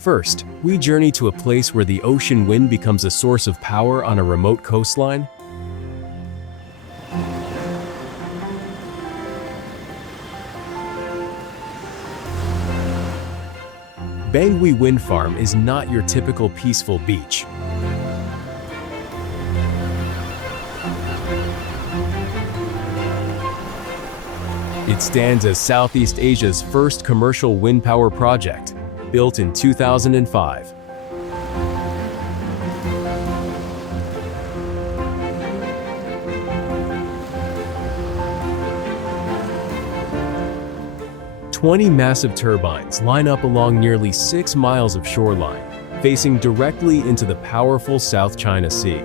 First, we journey to a place where the ocean wind becomes a source of power on a remote coastline. Bangui Wind Farm is not your typical peaceful beach. It stands as Southeast Asia's first commercial wind power project, built in 2005. "20 massive turbines line up along nearly 6 miles of shoreline, facing directly into the powerful South China Sea.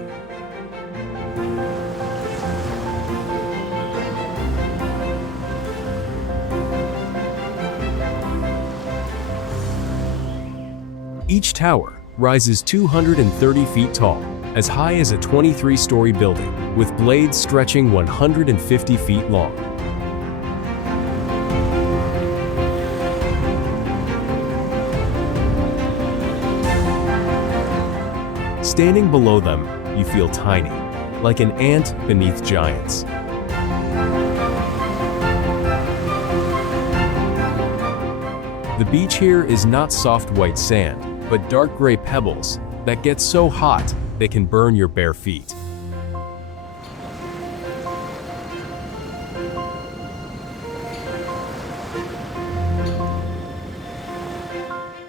Each tower rises 230 feet tall, as high as a 23-story building, with blades stretching 150 feet long. Standing below them, you feel tiny, like an ant beneath giants. The beach here is not soft white sand, but dark gray pebbles that get so hot they can burn your bare feet.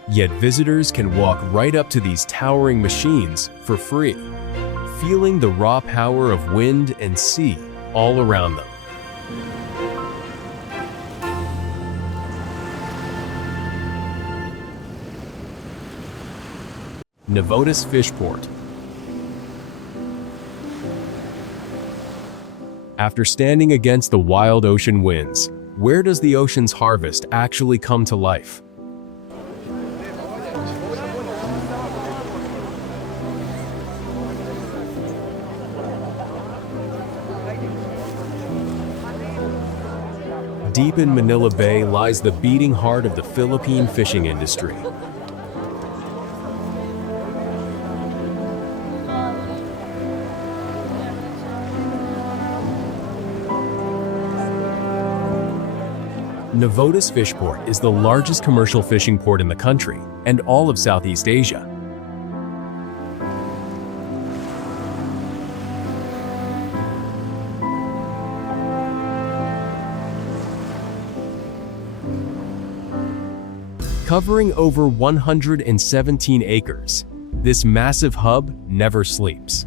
Yet visitors can walk right up to these towering machines for free, feeling the raw power of wind and sea all around them. Navotas Fishport. After standing against the wild ocean winds, where does the ocean's harvest actually come to life? Deep in Manila Bay lies the beating heart of the Philippine fishing industry. Navotas Fishport is the largest commercial fishing port in the country and all of Southeast Asia. Covering over 117 acres, this massive hub never sleeps.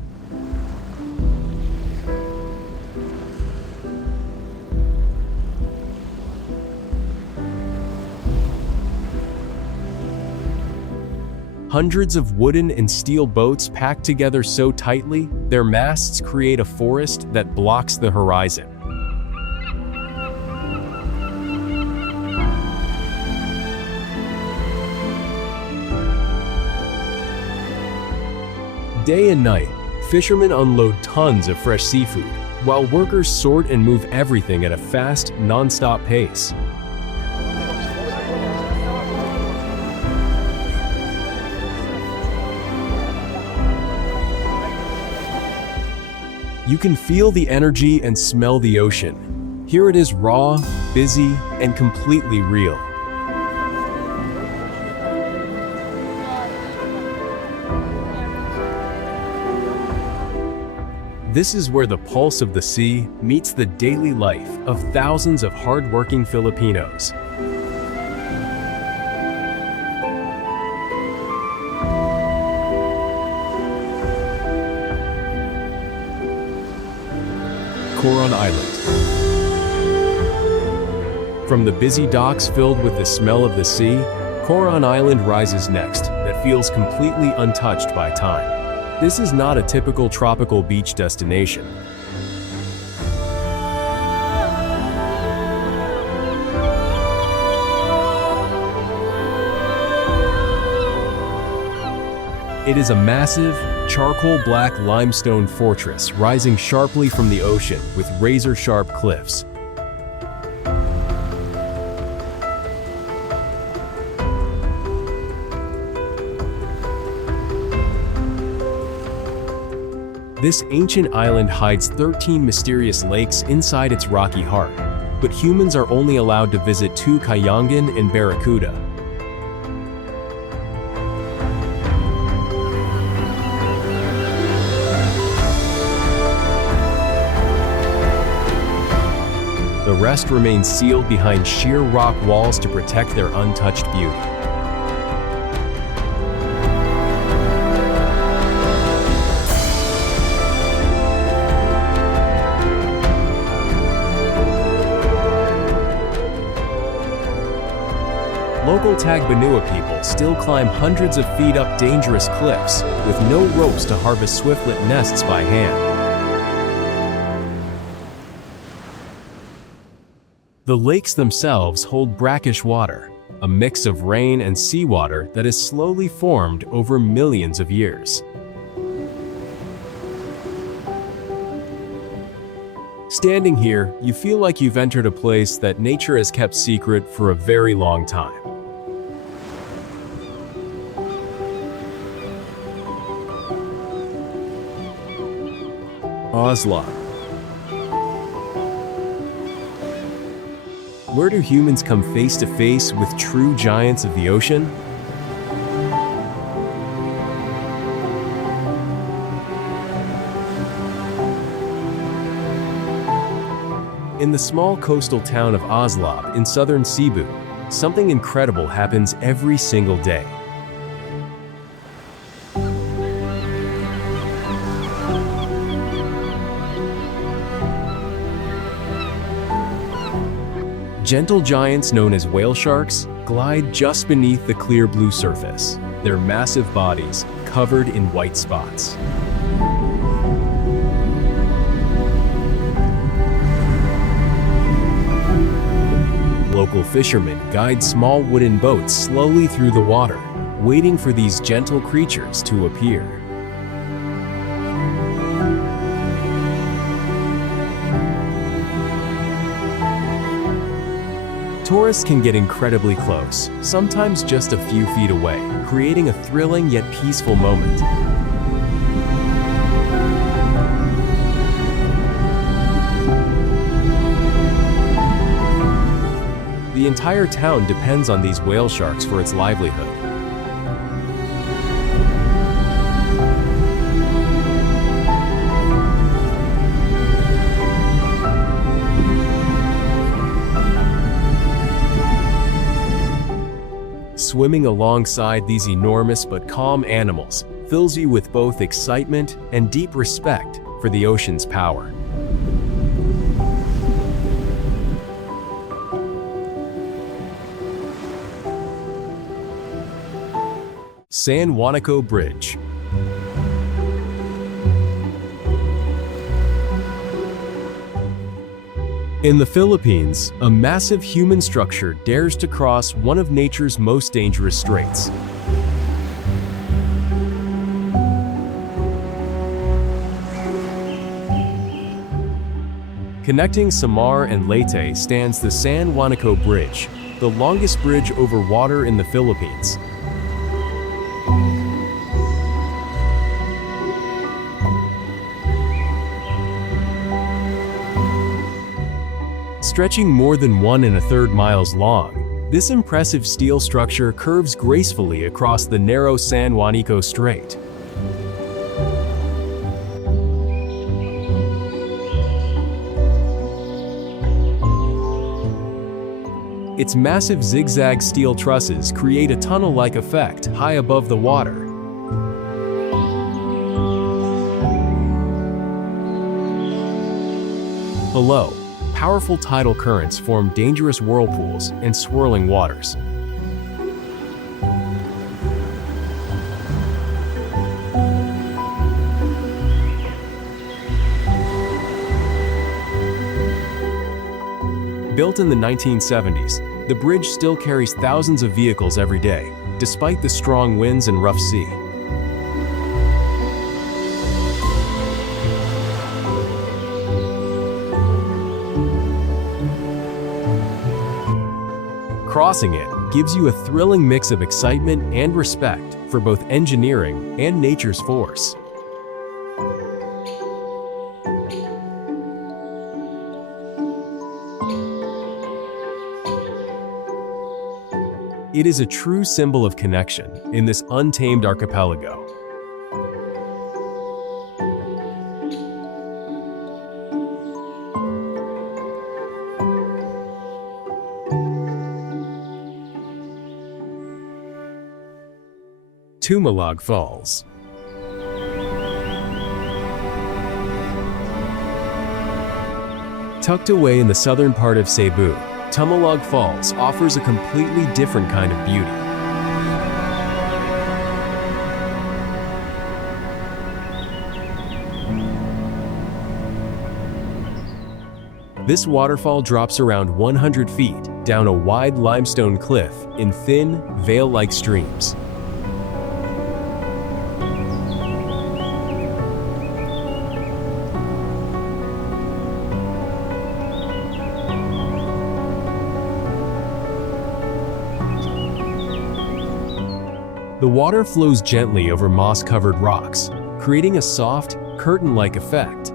Hundreds of wooden and steel boats packed together so tightly, their masts create a forest that blocks the horizon. Day and night, fishermen unload tons of fresh seafood, while workers sort and move everything at a fast, non-stop pace. You can feel the energy and smell the ocean. Here it is raw, busy, and completely real. This is where the pulse of the sea meets the daily life of thousands of hard-working Filipinos. Coron Island. From the busy docks filled with the smell of the sea, Coron Island rises next, that feels completely untouched by time. This is not a typical tropical beach destination. It is a massive, charcoal black limestone fortress rising sharply from the ocean with razor-sharp cliffs. This ancient island hides 13 mysterious lakes inside its rocky heart, but humans are only allowed to visit 2: Kayangan and Barracuda. The rest remain sealed behind sheer rock walls to protect their untouched beauty. Local Tagbanua people still climb hundreds of feet up dangerous cliffs with no ropes to harvest swiftlet nests by hand. The lakes themselves hold brackish water, a mix of rain and seawater that has slowly formed over millions of years. Standing here, you feel like you've entered a place that nature has kept secret for a very long time. Oslo. Where do humans come face to face with true giants of the ocean? In the small coastal town of Oslo in southern Cebu, something incredible happens every single day. Gentle giants known as whale sharks glide just beneath the clear blue surface, their massive bodies covered in white spots. Local fishermen guide small wooden boats slowly through the water, waiting for these gentle creatures to appear. Tourists can get incredibly close, sometimes just a few feet away, creating a thrilling yet peaceful moment. The entire town depends on these whale sharks for its livelihood. Swimming alongside these enormous but calm animals fills you with both excitement and deep respect for the ocean's power. San Juanico Bridge. In the Philippines, a massive human structure dares to cross one of nature's most dangerous straits. Connecting Samar and Leyte stands the San Juanico Bridge, the longest bridge over water in the Philippines. Stretching more than 1 1/3 miles long, this impressive steel structure curves gracefully across the narrow San Juanico Strait. Its massive zigzag steel trusses create a tunnel-like effect high above the water. Below, powerful tidal currents form dangerous whirlpools and swirling waters. Built in the 1970s, the bridge still carries thousands of vehicles every day, despite the strong winds and rough sea. Crossing it gives you a thrilling mix of excitement and respect for both engineering and nature's force. It is a true symbol of connection in this untamed archipelago. Tumalog Falls. Tucked away in the southern part of Cebu, Tumalog Falls offers a completely different kind of beauty. This waterfall drops around 100 feet down a wide limestone cliff in thin, veil-like streams. The water flows gently over moss-covered rocks, creating a soft, curtain-like effect.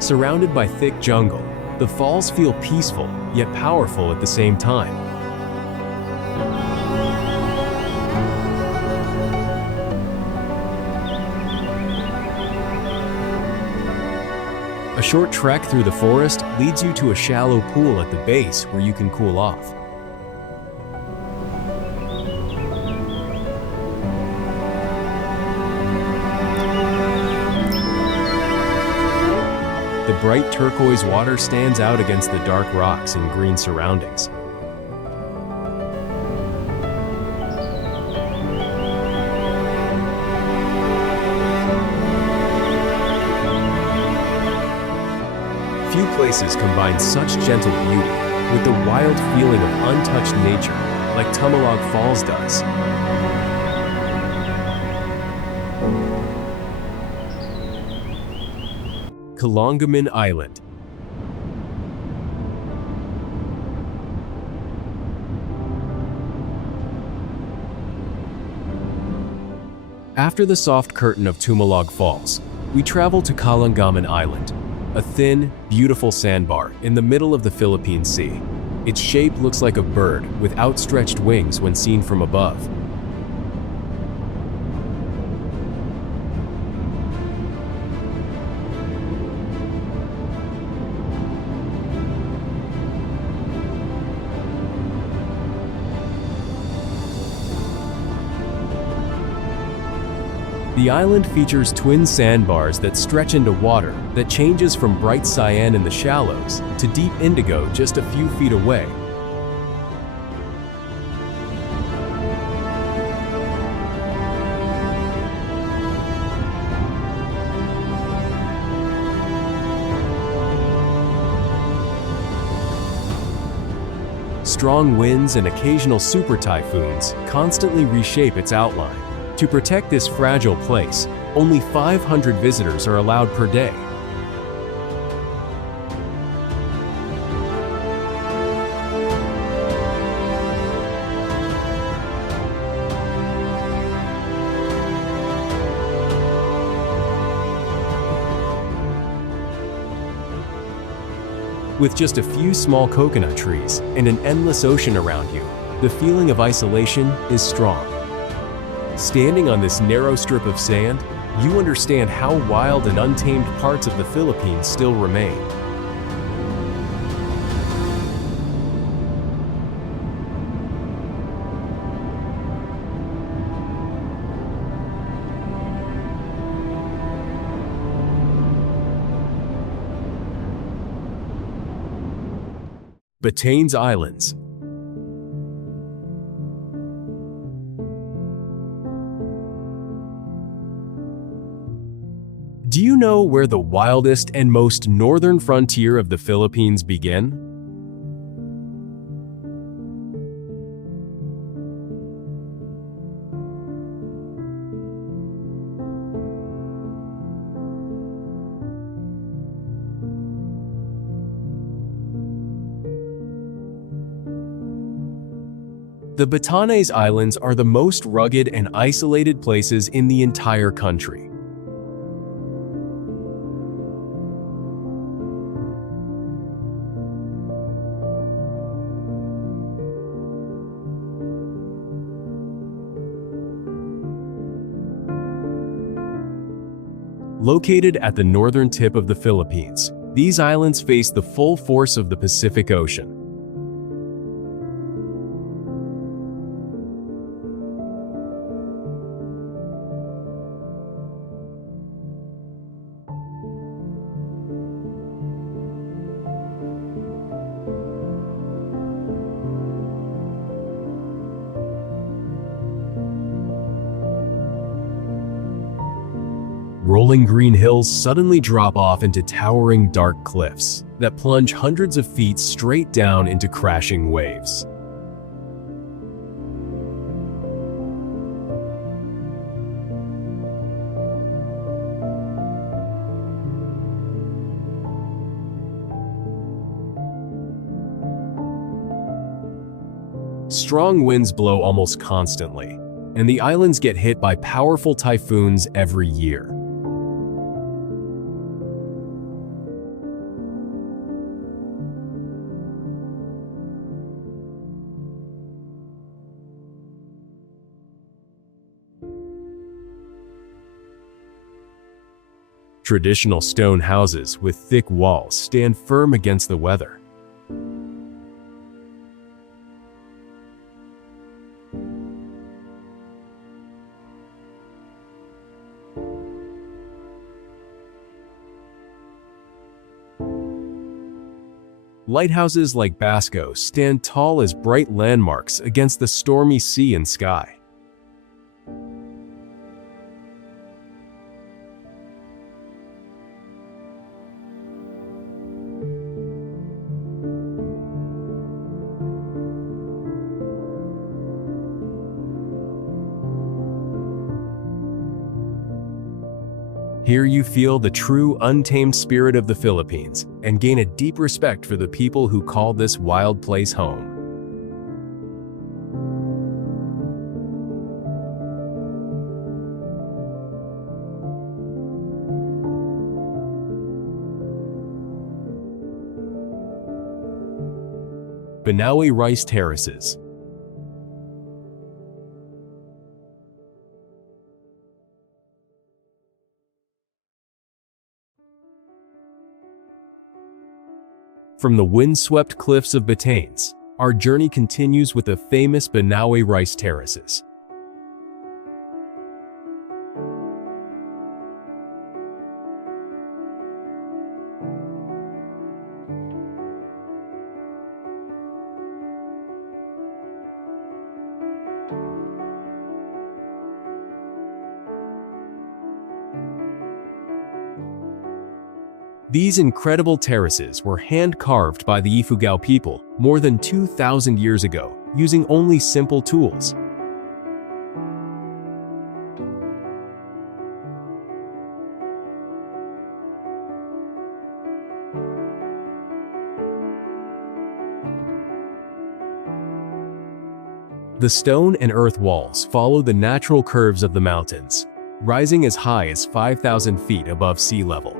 Surrounded by thick jungle, the falls feel peaceful yet powerful at the same time. A short trek through the forest leads you to a shallow pool at the base where you can cool off. The bright turquoise water stands out against the dark rocks and green surroundings. Few places combine such gentle beauty with the wild feeling of untouched nature like Tumalog Falls does. Kalangaman Island. After the soft curtain of Tumalog Falls, we travel to Kalangaman Island, a thin, beautiful sandbar in the middle of the Philippine Sea. Its shape looks like a bird with outstretched wings when seen from above. The island features twin sandbars that stretch into water that changes from bright cyan in the shallows to deep indigo just a few feet away. Strong winds and occasional super typhoons constantly reshape its outline. To protect this fragile place, only 500 visitors are allowed per day. With just a few small coconut trees and an endless ocean around you, the feeling of isolation is strong. Standing on this narrow strip of sand, you understand how wild and untamed parts of the Philippines still remain. Batanes Islands. Do you know where the wildest and most northern frontier of the Philippines begin? The Batanes Islands are the most rugged and isolated places in the entire country. Located at the northern tip of the Philippines, these islands face the full force of the Pacific Ocean. Rolling green hills suddenly drop off into towering dark cliffs that plunge hundreds of feet straight down into crashing waves. Strong winds blow almost constantly, and the islands get hit by powerful typhoons every year. Traditional stone houses with thick walls stand firm against the weather. Lighthouses like Basco stand tall as bright landmarks against the stormy sea and sky. Here you feel the true, untamed spirit of the Philippines and gain a deep respect for the people who call this wild place home. Banaue Rice Terraces. From the windswept cliffs of Batanes, our journey continues with the famous Banaue Rice Terraces. These incredible terraces were hand-carved by the Ifugao people more than 2,000 years ago, using only simple tools. The stone and earth walls follow the natural curves of the mountains, rising as high as 5,000 feet above sea level.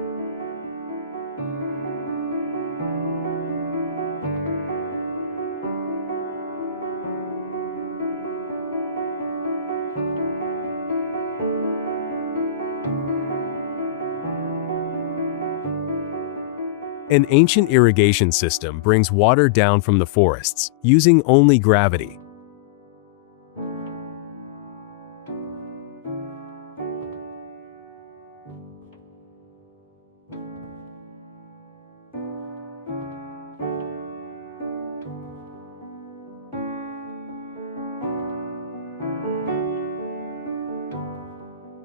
An ancient irrigation system brings water down from the forests, using only gravity.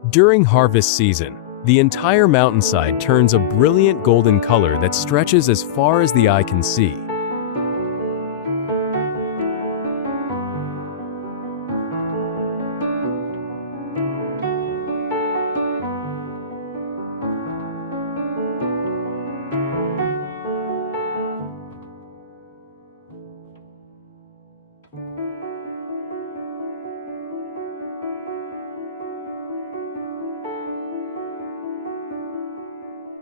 During harvest season, the entire mountainside turns a brilliant golden color that stretches as far as the eye can see.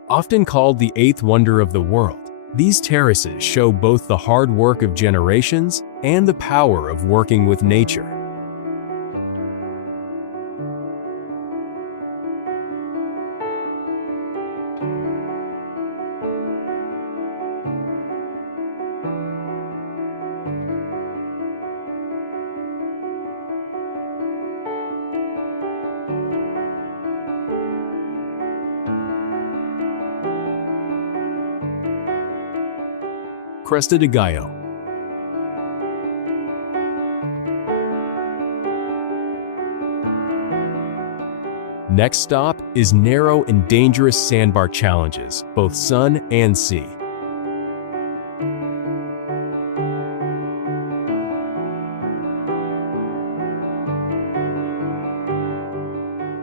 Often called the eighth wonder of the world, these terraces show both the hard work of generations and the power of working with nature. Cresta de Gallo. Next stop is narrow and dangerous sandbar challenges, both sun and sea.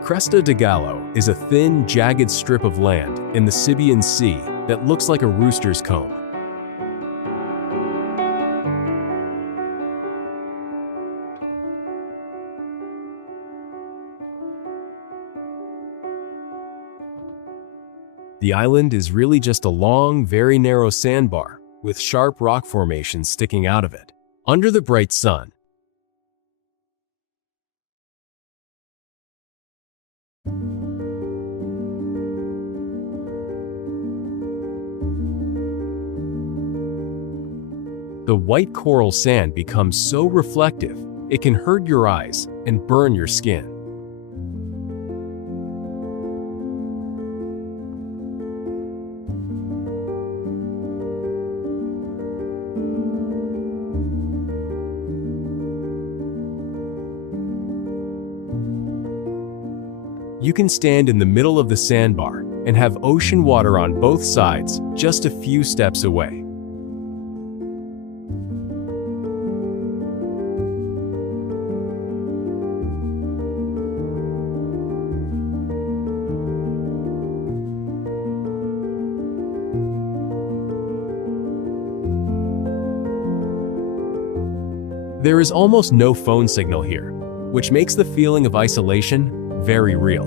Cresta de Gallo is a thin, jagged strip of land in the Sibian Sea that looks like a rooster's comb. The island is really just a long, very narrow sandbar with sharp rock formations sticking out of it. Under the bright sun, the white coral sand becomes so reflective, it can hurt your eyes and burn your skin. You can stand in the middle of the sandbar and have ocean water on both sides just a few steps away. There is almost no phone signal here, which makes the feeling of isolation very real.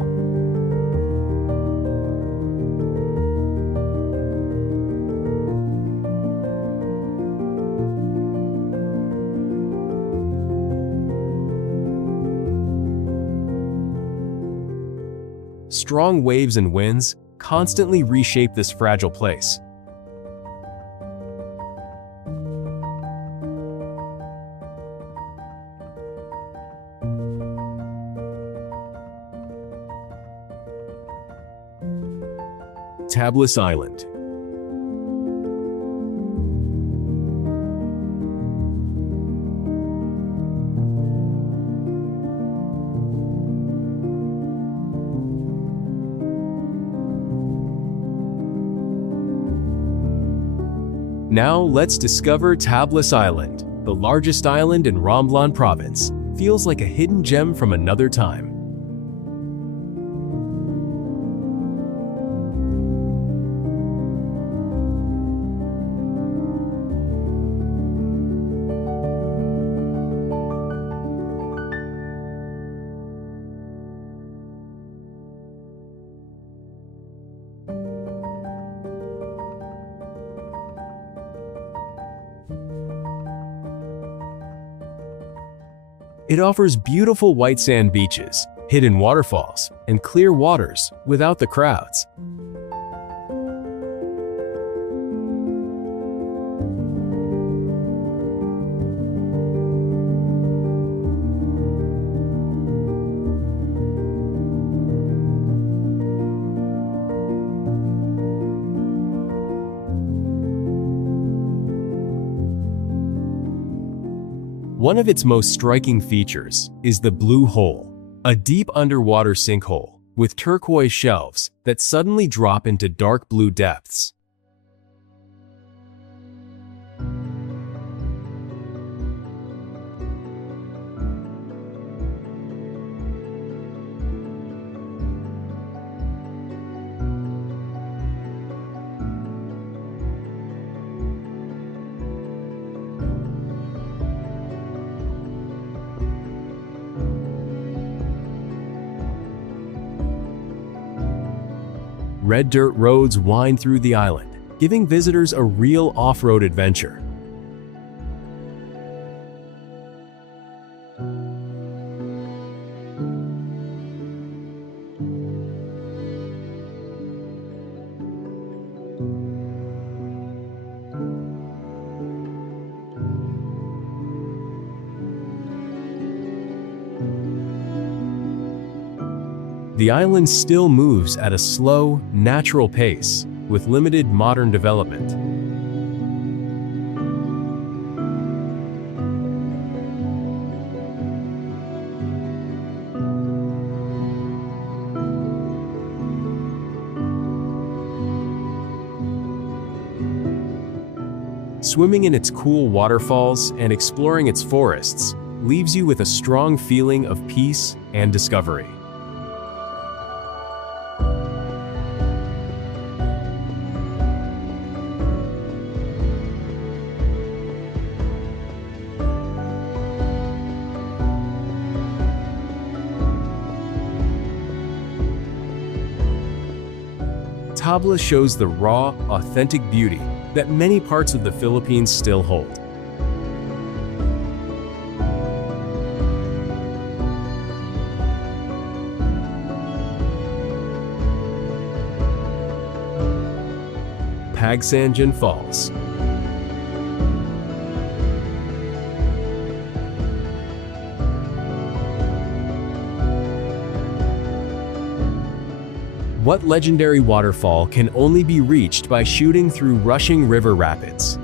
Strong waves and winds constantly reshape this fragile place. Tablas Island. Now let's discover Tablas Island, the largest island in Romblon province. Feels like a hidden gem from another time. It offers beautiful white sand beaches, hidden waterfalls, and clear waters without the crowds. One of its most striking features is the Blue Hole, a deep underwater sinkhole with turquoise shelves that suddenly drop into dark blue depths. red dirt roads wind through the island, giving visitors a real off-road adventure. The island still moves at a slow, natural pace, with limited modern development. Swimming in its cool waterfalls and exploring its forests leaves you with a strong feeling of peace and discovery. Tabla shows the raw, authentic beauty that many parts of the Philippines still hold. Pagsanjan Falls. What legendary waterfall can only be reached by shooting through rushing river rapids?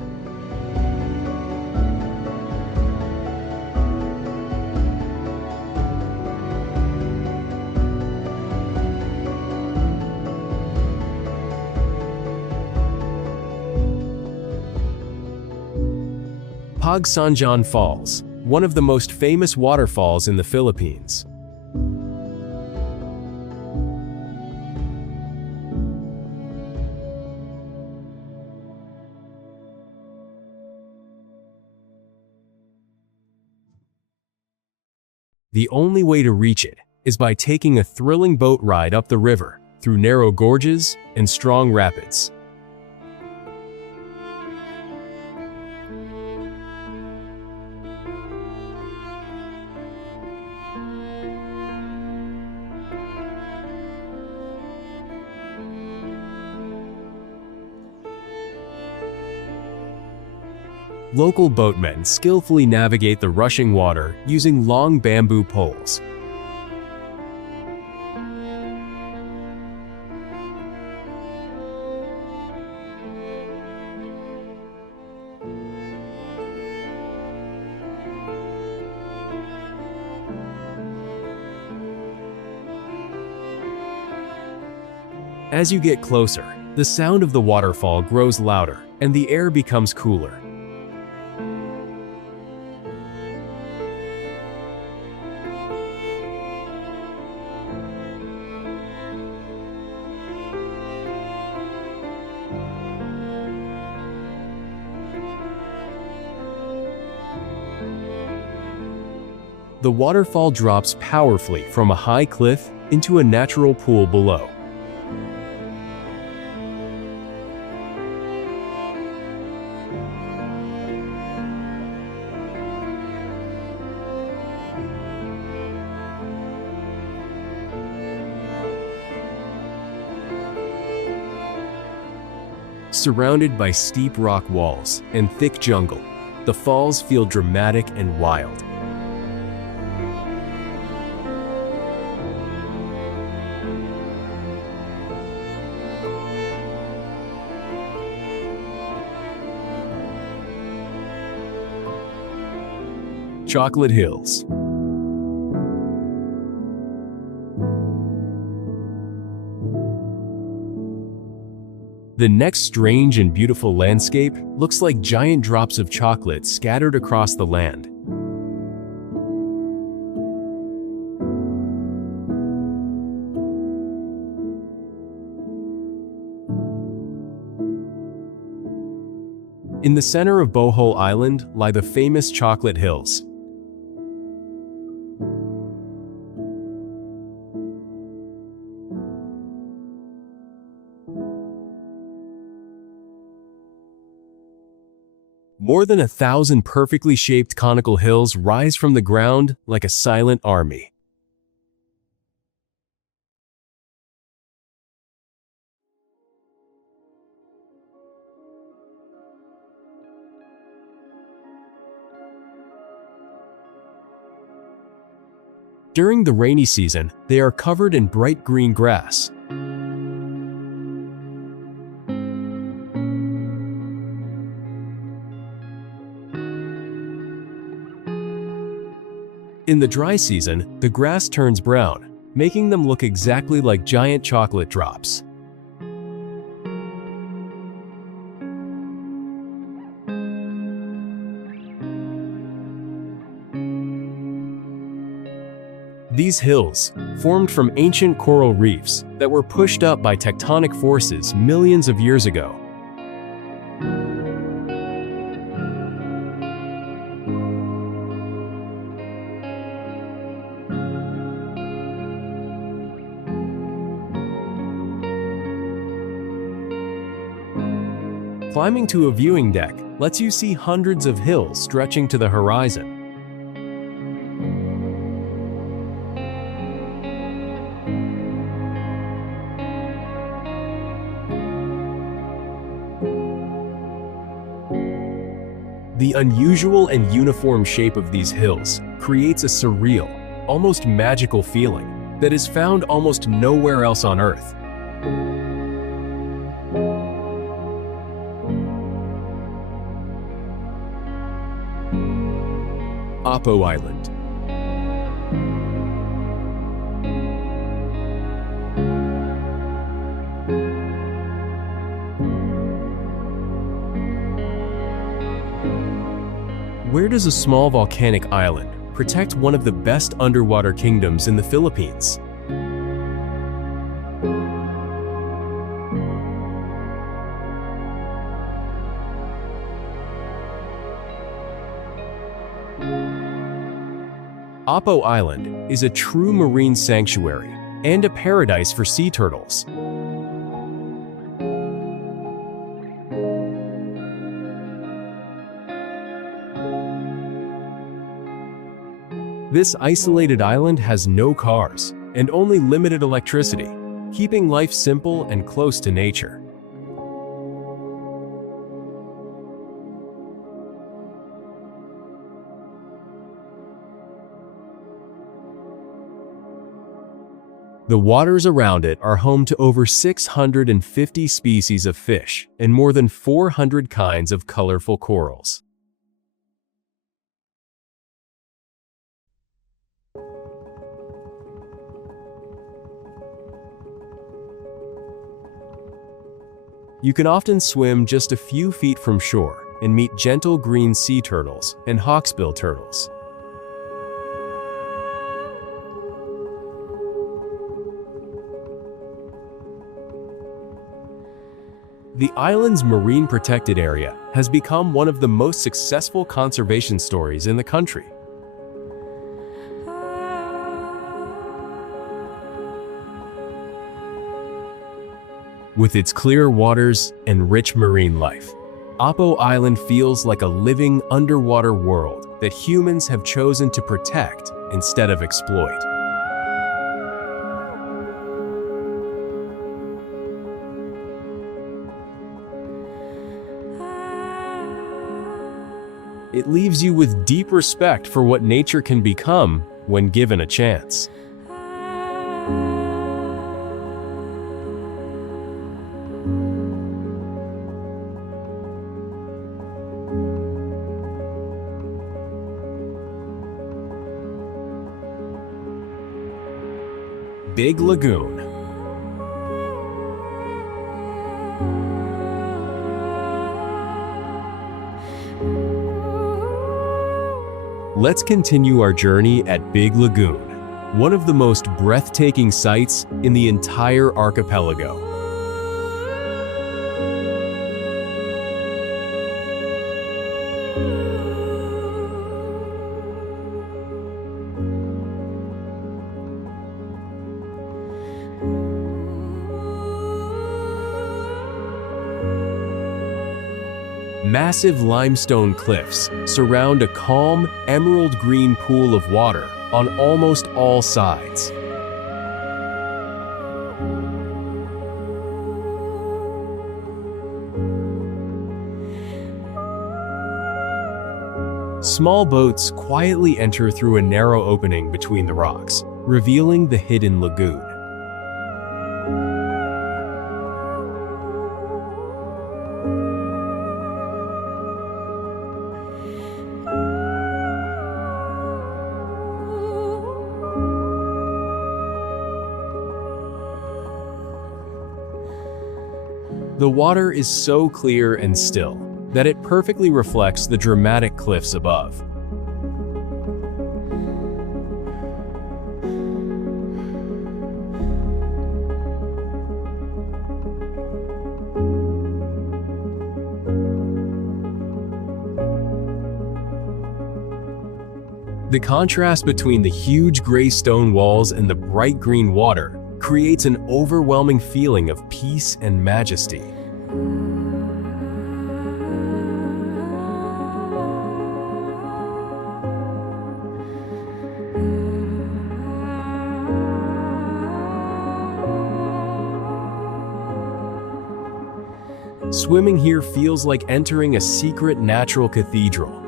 Pagsanjan Falls, one of the most famous waterfalls in the Philippines. The only way to reach it is by taking a thrilling boat ride up the river, through narrow gorges and strong rapids. Local boatmen skillfully navigate the rushing water using long bamboo poles. As you get closer, the sound of the waterfall grows louder and the air becomes cooler. The waterfall drops powerfully from a high cliff into a natural pool below. Surrounded by steep rock walls and thick jungle, the falls feel dramatic and wild. Chocolate Hills. The next strange and beautiful landscape looks like giant drops of chocolate scattered across the land. In the center of Bohol Island lie the famous Chocolate Hills. More than 1,000 perfectly shaped conical hills rise from the ground like a silent army. During the rainy season, they are covered in bright green grass. In the dry season, the grass turns brown, making them look exactly like giant chocolate drops. These hills, formed from ancient coral reefs that were pushed up by tectonic forces millions of years ago. Climbing to a viewing deck lets you see hundreds of hills stretching to the horizon. The unusual and uniform shape of these hills creates a surreal, almost magical feeling that is found almost nowhere else on Earth. Apo Island. Where does a small volcanic island protect one of the best underwater kingdoms in the Philippines? Apo Island is a true marine sanctuary and a paradise for sea turtles. This isolated island has no cars and only limited electricity, keeping life simple and close to nature. The waters around it are home to over 650 species of fish and more than 400 kinds of colorful corals. You can often swim just a few feet from shore and meet gentle green sea turtles and hawksbill turtles. The island's marine protected area has become one of the most successful conservation stories in the country. With its clear waters and rich marine life, Apo Island feels like a living underwater world that humans have chosen to protect instead of exploit. It leaves you with deep respect for what nature can become when given a chance. Big Lagoon. Let's continue our journey at Big Lagoon, one of the most breathtaking sights in the entire archipelago. Massive limestone cliffs surround a calm, emerald-green pool of water on almost all sides. Small boats quietly enter through a narrow opening between the rocks, revealing the hidden lagoon. The water is so clear and still that it perfectly reflects the dramatic cliffs above. The contrast between the huge gray stone walls and the bright green water creates an overwhelming feeling of peace and majesty. Swimming here feels like entering a secret natural cathedral.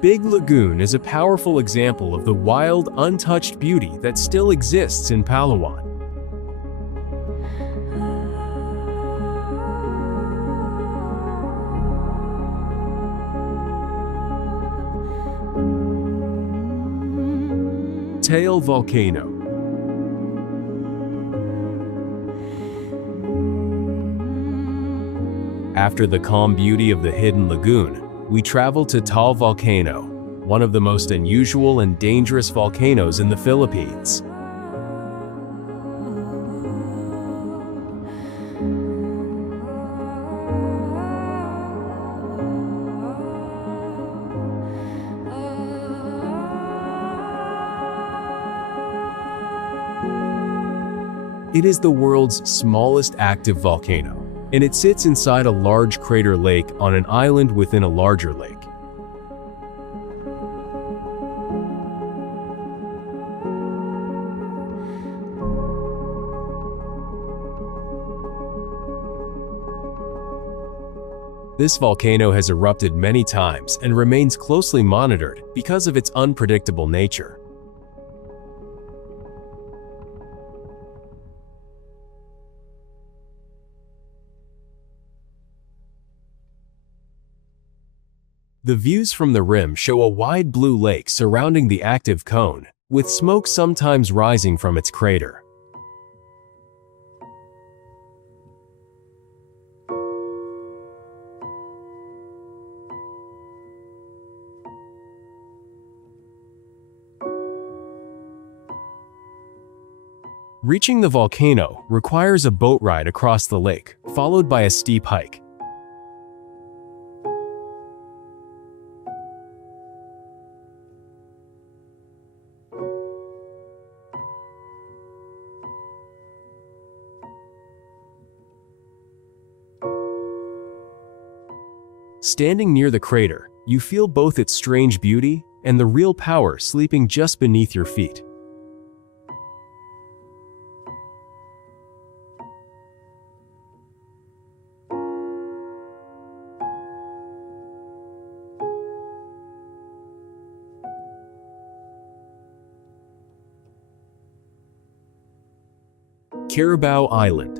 Big Lagoon is a powerful example of the wild, untouched beauty that still exists in Palawan. Tail Volcano. After the calm beauty of the hidden lagoon, we travel to Taal Volcano, one of the most unusual and dangerous volcanoes in the Philippines. It is the world's smallest active volcano, and it sits inside a large crater lake on an island within a larger lake. This volcano has erupted many times and remains closely monitored because of its unpredictable nature. The views from the rim show a wide blue lake surrounding the active cone, with smoke sometimes rising from its crater. Reaching the volcano requires a boat ride across the lake, followed by a steep hike. Standing near the crater, you feel both its strange beauty and the real power sleeping just beneath your feet. Carabao Island.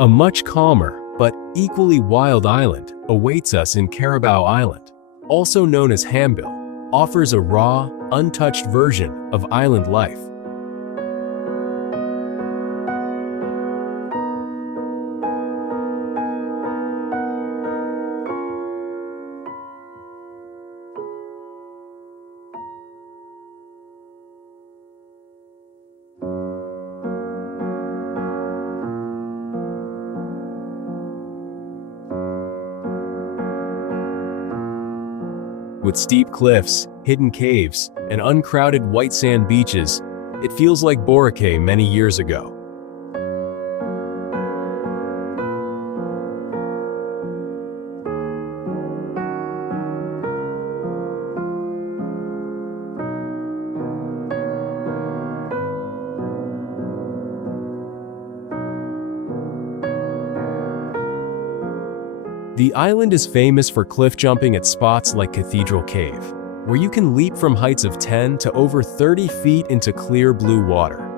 A much calmer, but equally wild island awaits us in Carabao Island, also known as Hambil, offers a raw, untouched version of island life. With steep cliffs, hidden caves, and uncrowded white sand beaches, it feels like Boracay many years ago. The island is famous for cliff jumping at spots like Cathedral Cave, where you can leap from heights of 10 to over 30 feet into clear blue water.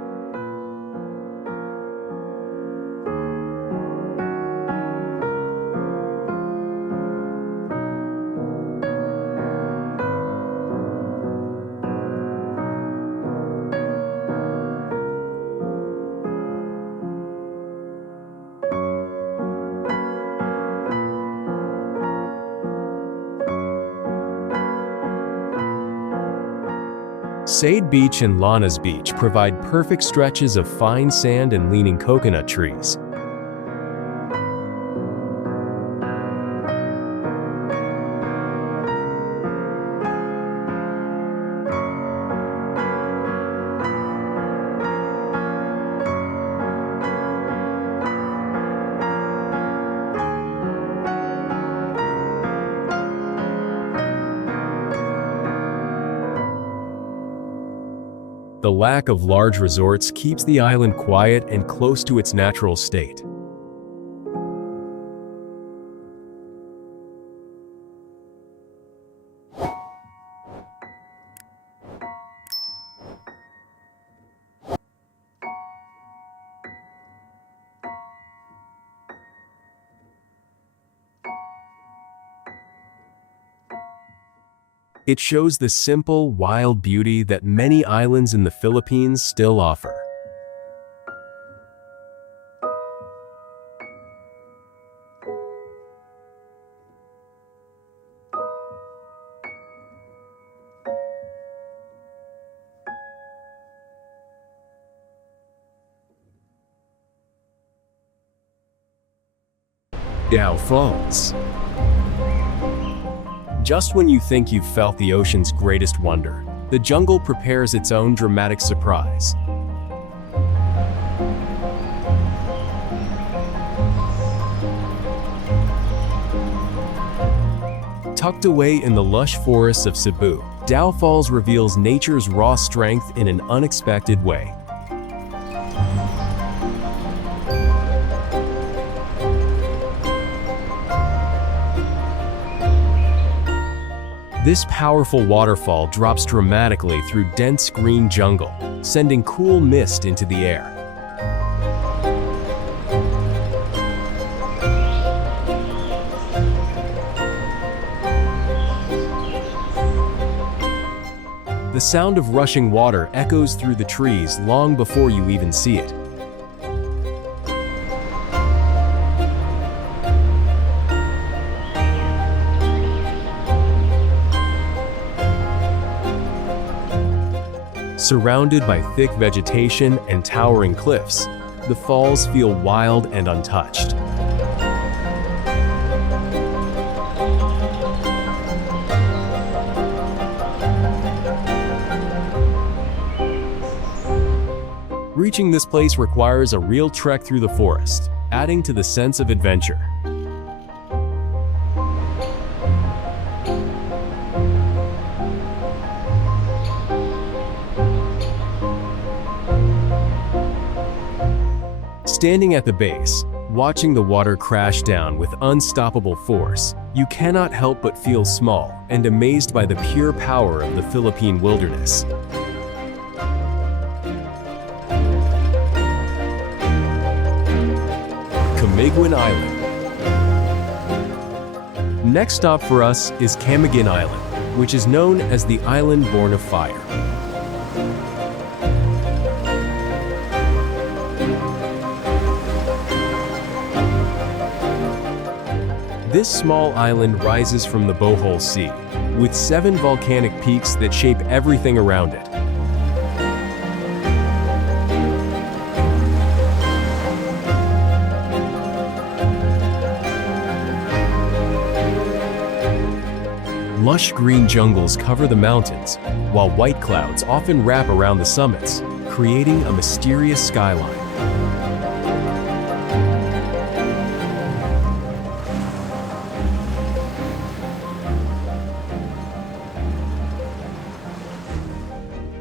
Sade Beach and Lana's Beach provide perfect stretches of fine sand and leaning coconut trees. The lack of large resorts keeps the island quiet and close to its natural state. It shows the simple, wild beauty that many islands in the Philippines still offer. Dow Falls. Just when you think you've felt the ocean's greatest wonder, the jungle prepares its own dramatic surprise. Tucked away in the lush forests of Cebu, Dow Falls reveals nature's raw strength in an unexpected way. This powerful waterfall drops dramatically through dense green jungle, sending cool mist into the air. The sound of rushing water echoes through the trees long before you even see it. Surrounded by thick vegetation and towering cliffs, the falls feel wild and untouched. Reaching this place requires a real trek through the forest, adding to the sense of adventure. Standing at the base, watching the water crash down with unstoppable force, you cannot help but feel small and amazed by the pure power of the Philippine wilderness. Camiguin Island. Next stop for us is Camiguin Island, which is known as the island born of fire. This small island rises from the Bohol Sea, with 7 volcanic peaks that shape everything around it. Lush green jungles cover the mountains, while white clouds often wrap around the summits, creating a mysterious skyline.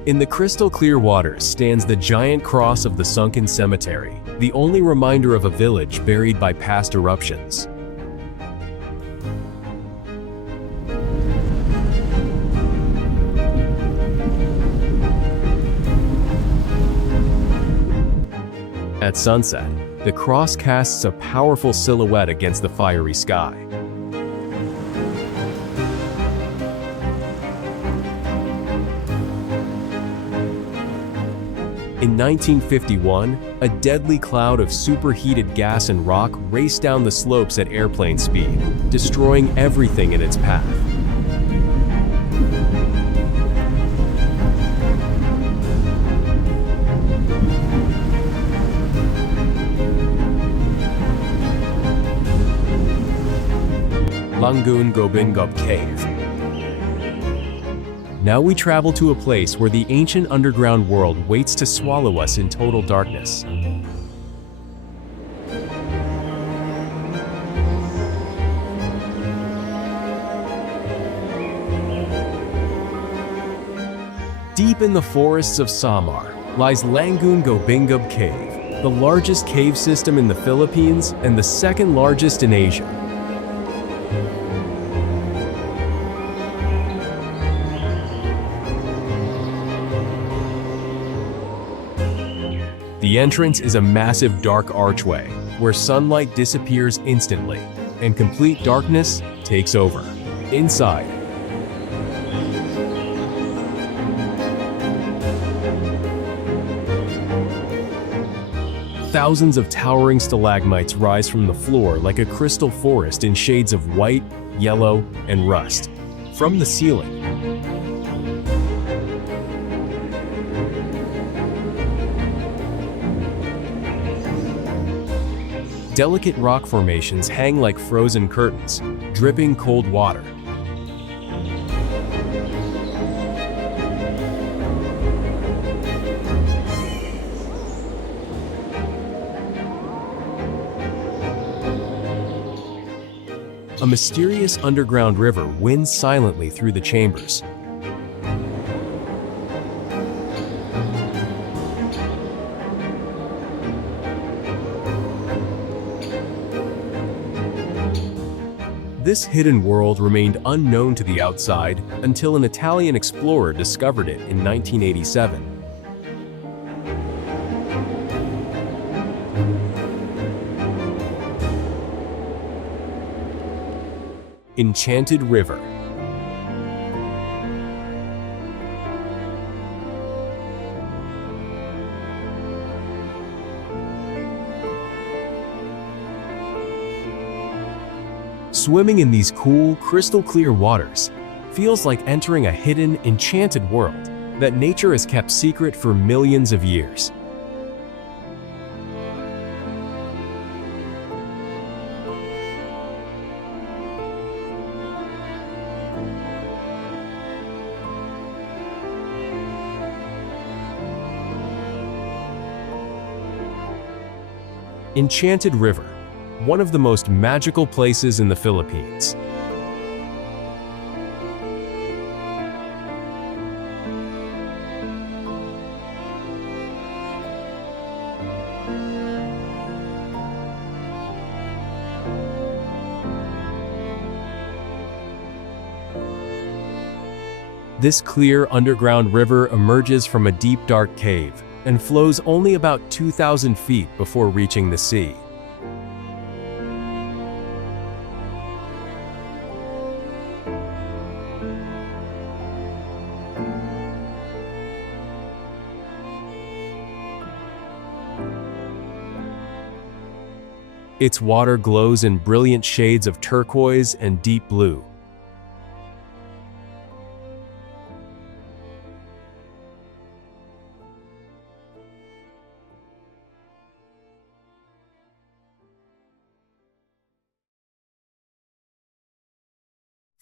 In the crystal-clear waters stands the giant cross of the sunken cemetery, the only reminder of a village buried by past eruptions. At sunset, the cross casts a powerful silhouette against the fiery sky. In 1951, a deadly cloud of superheated gas and rock raced down the slopes at airplane speed, destroying everything in its path. Langun Gobingob Cave. Now we travel to a place where the ancient underground world waits to swallow us in total darkness. Deep in the forests of Samar lies Langun Gobingob Cave, the largest cave system in the Philippines and the second largest in Asia. The entrance is a massive dark archway, where sunlight disappears instantly, and complete darkness takes over. Inside, thousands of towering stalagmites rise from the floor like a crystal forest in shades of white, yellow, and rust. From the ceiling, delicate rock formations hang like frozen curtains, dripping cold water. A mysterious underground river winds silently through the chambers. This hidden world remained unknown to the outside until an Italian explorer discovered it in 1987. Enchanted River. Swimming in these cool, crystal-clear waters feels like entering a hidden, enchanted world that nature has kept secret for millions of years. Enchanted River, one of the most magical places in the Philippines. This clear underground river emerges from a deep dark cave and flows only about 2,000 feet before reaching the sea. Its water glows in brilliant shades of turquoise and deep blue.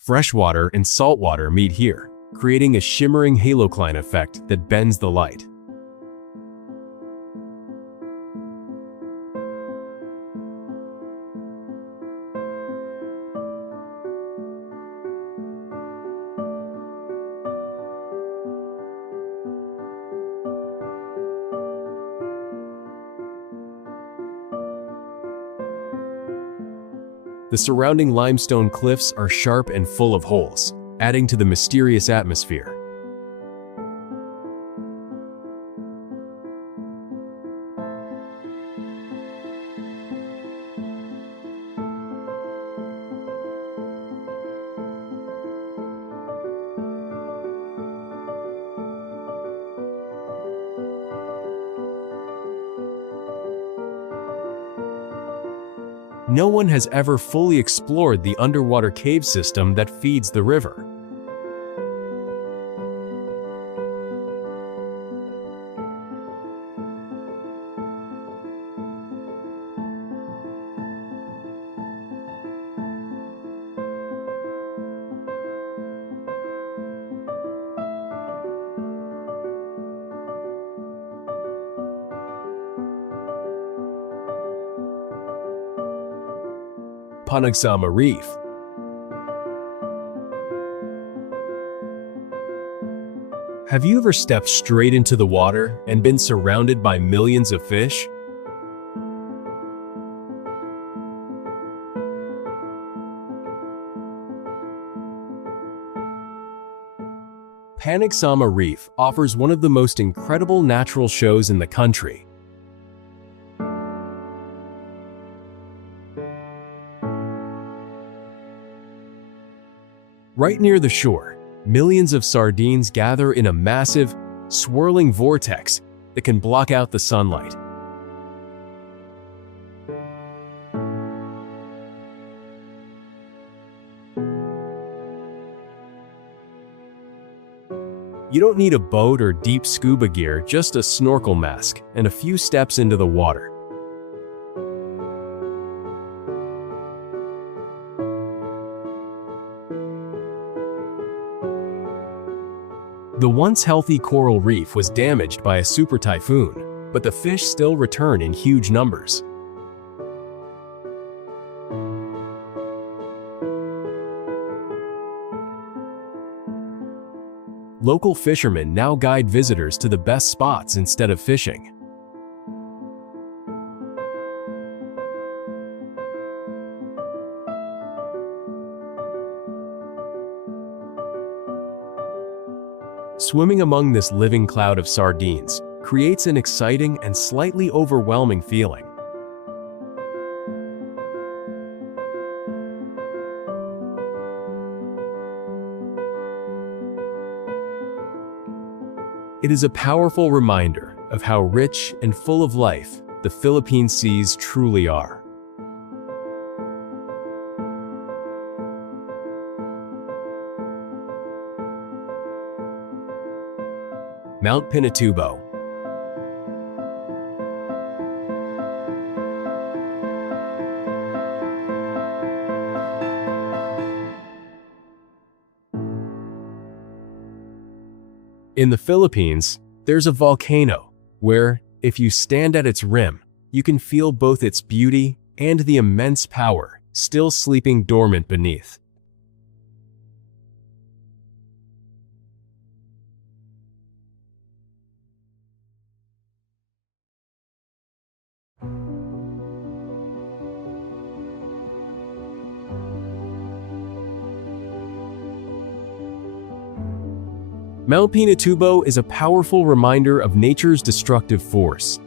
Freshwater and saltwater meet here, creating a shimmering halocline effect that bends the light. The surrounding limestone cliffs are sharp and full of holes, adding to the mysterious atmosphere. No one has ever fully explored the underwater cave system that feeds the river. Panagsama Reef. Have you ever stepped straight into the water and been surrounded by millions of fish? Panagsama Reef offers one of the most incredible natural shows in the country. Right near the shore, millions of sardines gather in a massive, swirling vortex that can block out the sunlight. You don't need a boat or deep scuba gear, just a snorkel mask and a few steps into the water. The once healthy coral reef was damaged by a super typhoon, but the fish still return in huge numbers. Local fishermen now guide visitors to the best spots instead of fishing. Swimming among this living cloud of sardines creates an exciting and slightly overwhelming feeling. It is a powerful reminder of how rich and full of life the Philippine seas truly are. Mount Pinatubo. In the Philippines, there's a volcano where, if you stand at its rim, you can feel both its beauty and the immense power still sleeping dormant beneath. Mount Pinatubo is a powerful reminder of nature's destructive force.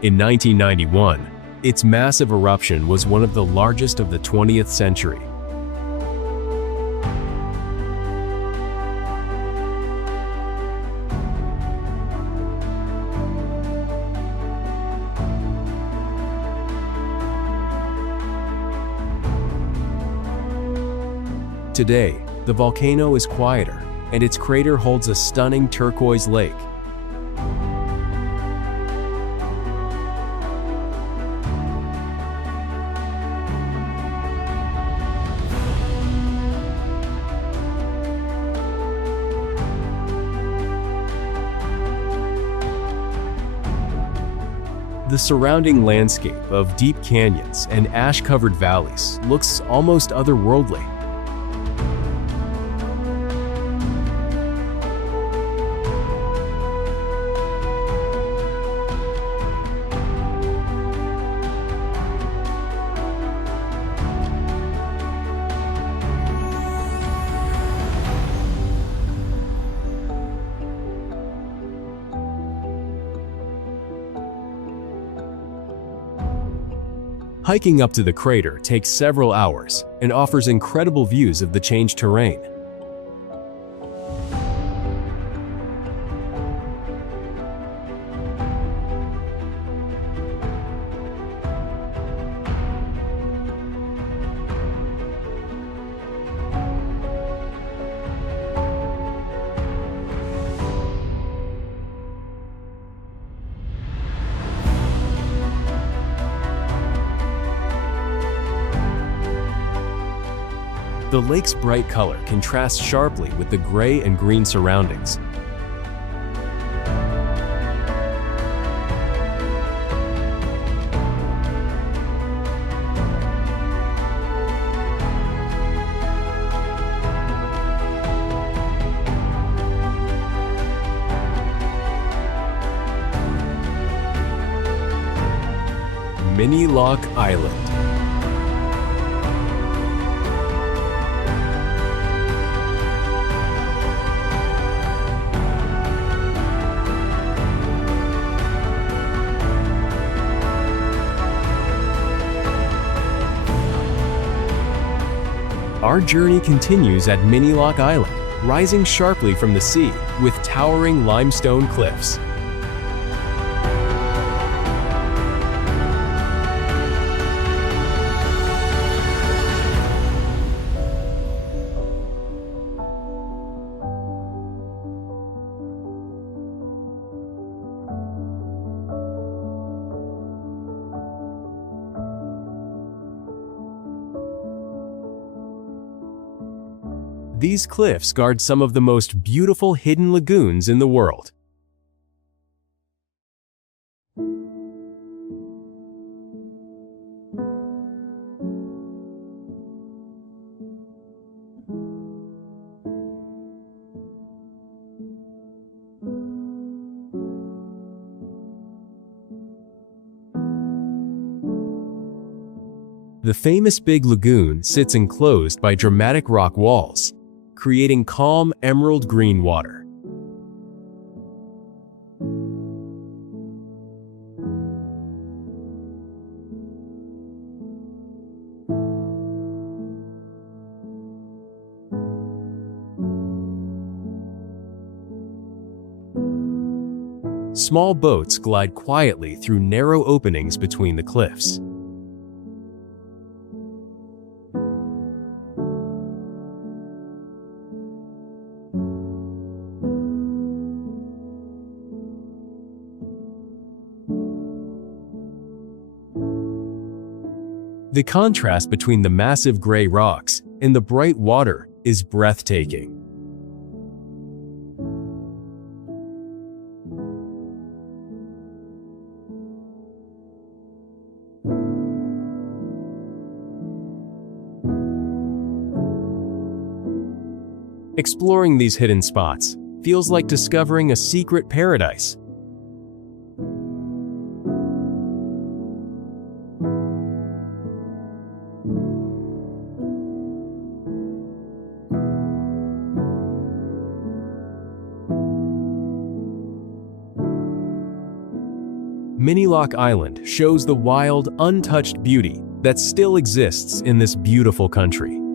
In 1991, its massive eruption was one of the largest of the 20th century. Today, the volcano is quieter, and its crater holds a stunning turquoise lake. The surrounding landscape of deep canyons and ash-covered valleys looks almost otherworldly. Hiking up to the crater takes several hours and offers incredible views of the changed terrain. The lake's bright color contrasts sharply with the gray and green surroundings. Mini Lock Island. Our journey continues at Mini Lock Island, rising sharply from the sea with towering limestone cliffs. These cliffs guard some of the most beautiful hidden lagoons in the world. The famous Big Lagoon sits enclosed by dramatic rock walls, creating calm emerald green water. Small boats glide quietly through narrow openings between the cliffs. The contrast between the massive gray rocks and the bright water is breathtaking. Exploring these hidden spots feels like discovering a secret paradise. Mini Lock Island shows the wild, untouched beauty that still exists in this beautiful country.